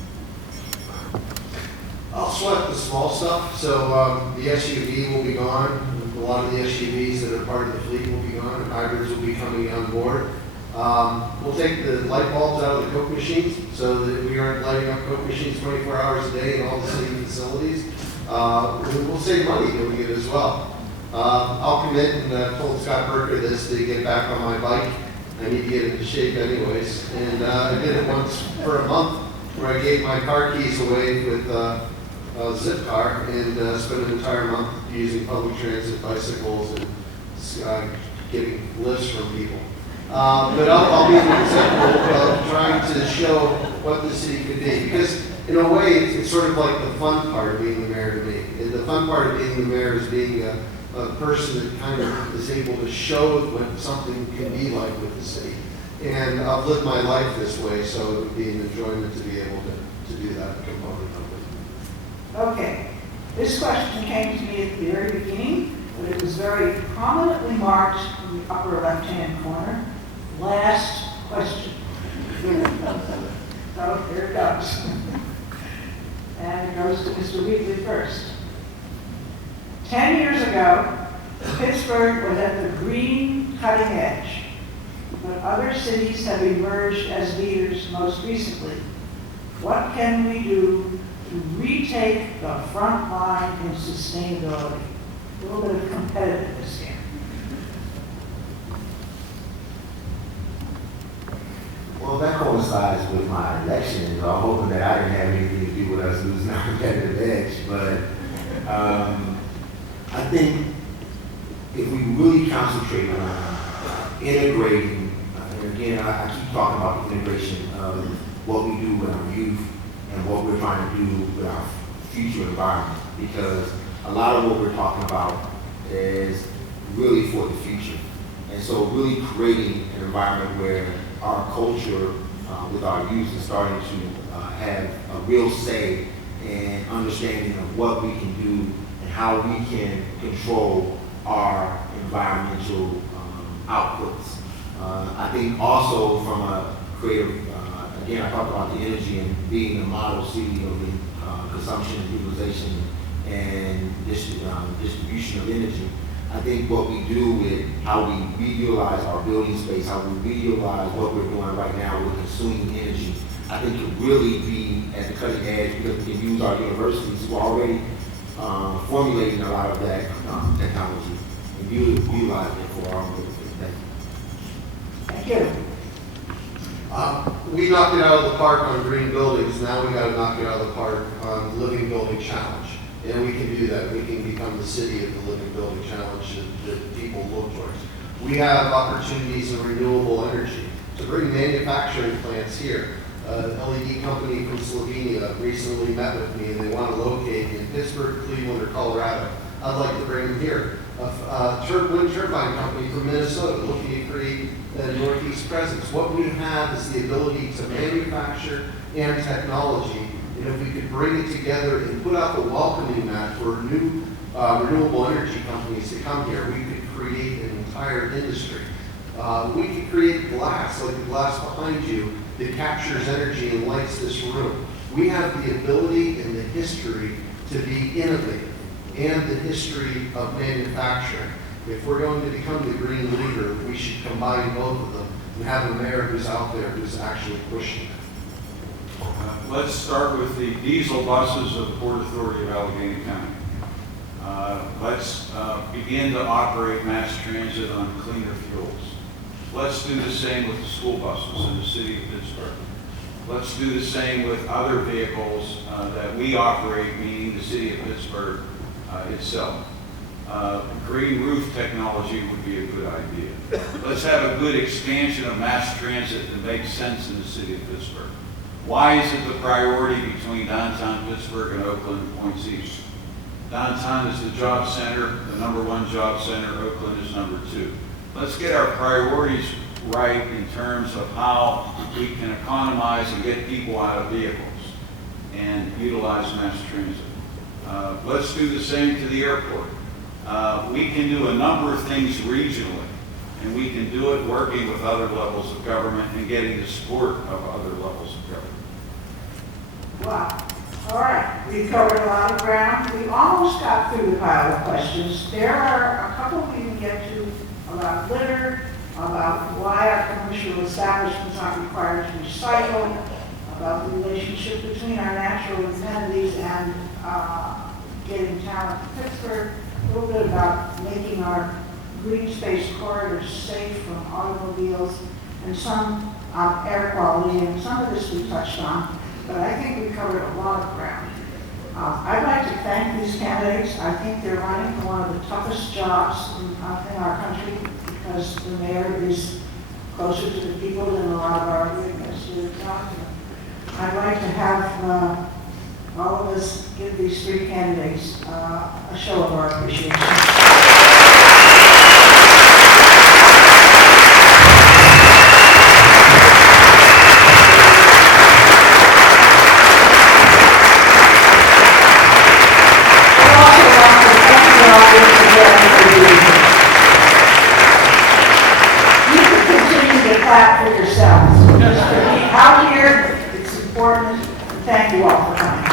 I'll sweat the small stuff. So the SUV will be gone. A lot of the SUVs that are part of the fleet will be gone, and hybrids will be coming on board. We'll take the light bulbs out of the Coke machines so that we aren't lighting up Coke machines 24 hours a day in all the city facilities. We'll save money doing it as well. I'll commit, and I told Scott Berker this, to get back on my bike. I need to get into shape anyways. And I did it once for a month where I gave my car keys away with a Zipcar and spent an entire month using public transit, bicycles, and getting lifts from people. But I'll be an example of trying to show what the city could be. Because in a way, it's sort of like the fun part of being the mayor to me. And the fun part of being the mayor is being a person that kind of is able to show what something can be like with the city. And I've lived my life this way, so it would be an enjoyment to be able to do that component of it. Okay, this question came to me at the very beginning, but it was very prominently marked in the upper left-hand corner. Last question. So here it goes. And it goes to Mr. Wheatley first. 10 years ago, Pittsburgh was at the green cutting edge, but other cities have emerged as leaders most recently. What can we do to retake the front line in sustainability? A little bit of competitiveness here. Well, that coincides with my election. I'm hoping that I didn't have anything to do with us losing our competitive edge. But I think if we really concentrate on integrating, and again, I keep talking about the integration of what we do with our youth and what we're trying to do with our future environment, because a lot of what we're talking about is really for the future. And so really creating an environment where our culture with our youth is starting to have a real say and understanding of what we can do and how we can control our environmental outputs. I think also from a creative, again, I talked about the energy and being the model city of the consumption, utilization, and distribution of energy. I think what we do with how we reutilize our building space, how we reutilize what we're doing right now with consuming energy, I think could really be at the cutting edge, because we can use our universities who are already formulating a lot of that technology and utilizing it for our benefit. Thank you. we knocked it out of the park on green buildings, now we gotta knock it out of the park on Living Building Challenge. And we can do that, we can become the city of the Living Building Challenge that people look towards. We have opportunities in renewable energy to bring manufacturing plants here. An LED company from Slovenia recently met with me and they want to locate in Pittsburgh, Cleveland, or Colorado. I'd like to bring them here. A wind turbine company from Minnesota looking to create a Northeast presence. What we have is the ability to manufacture and technology. And if we could bring it together and put out the welcoming mat for new renewable energy companies to come here, we could create an entire industry. We could create glass, like the glass behind you, that captures energy and lights this room. We have the ability and the history to be innovative and the history of manufacturing. If we're going to become the green leader, we should combine both of them and have a mayor who's out there who's actually pushing it. Let's start with the diesel buses of the Port Authority of Allegheny County. Let's begin to operate mass transit on cleaner fuels. Let's do the same with the school buses in the city of Pittsburgh. Let's do the same with other vehicles that we operate, meaning the city of Pittsburgh itself. Green roof technology would be a good idea. Let's have a good expansion of mass transit that makes sense in the city of Pittsburgh. Why is it the priority between downtown Pittsburgh and Oakland and Points East? Downtown is the job center, the #1 job center. Oakland is #2. Let's get our priorities right in terms of how we can economize and get people out of vehicles and utilize mass transit. Let's do the same to the airport. We can do a number of things regionally, and we can do it working with other levels of government and getting the support of other levels of government. Wow. All right, we covered a lot of ground. We almost got through the pile of questions. There are a couple we didn't get to about litter, about why our commercial establishments aren't required to recycle, about the relationship between our natural amenities and getting talent to Pittsburgh, a little bit about making our green space corridors safe from automobiles, and some air quality, and some of this we touched on, but I think we covered a lot of ground. I'd like to thank these candidates. I think they're running for one of the toughest jobs in our country because the mayor is closer to the people than a lot of our administrative documents. I'd like to have all of us give these 3 candidates a show of our appreciation. For yourselves. Out here, it's important. Thank you all for coming.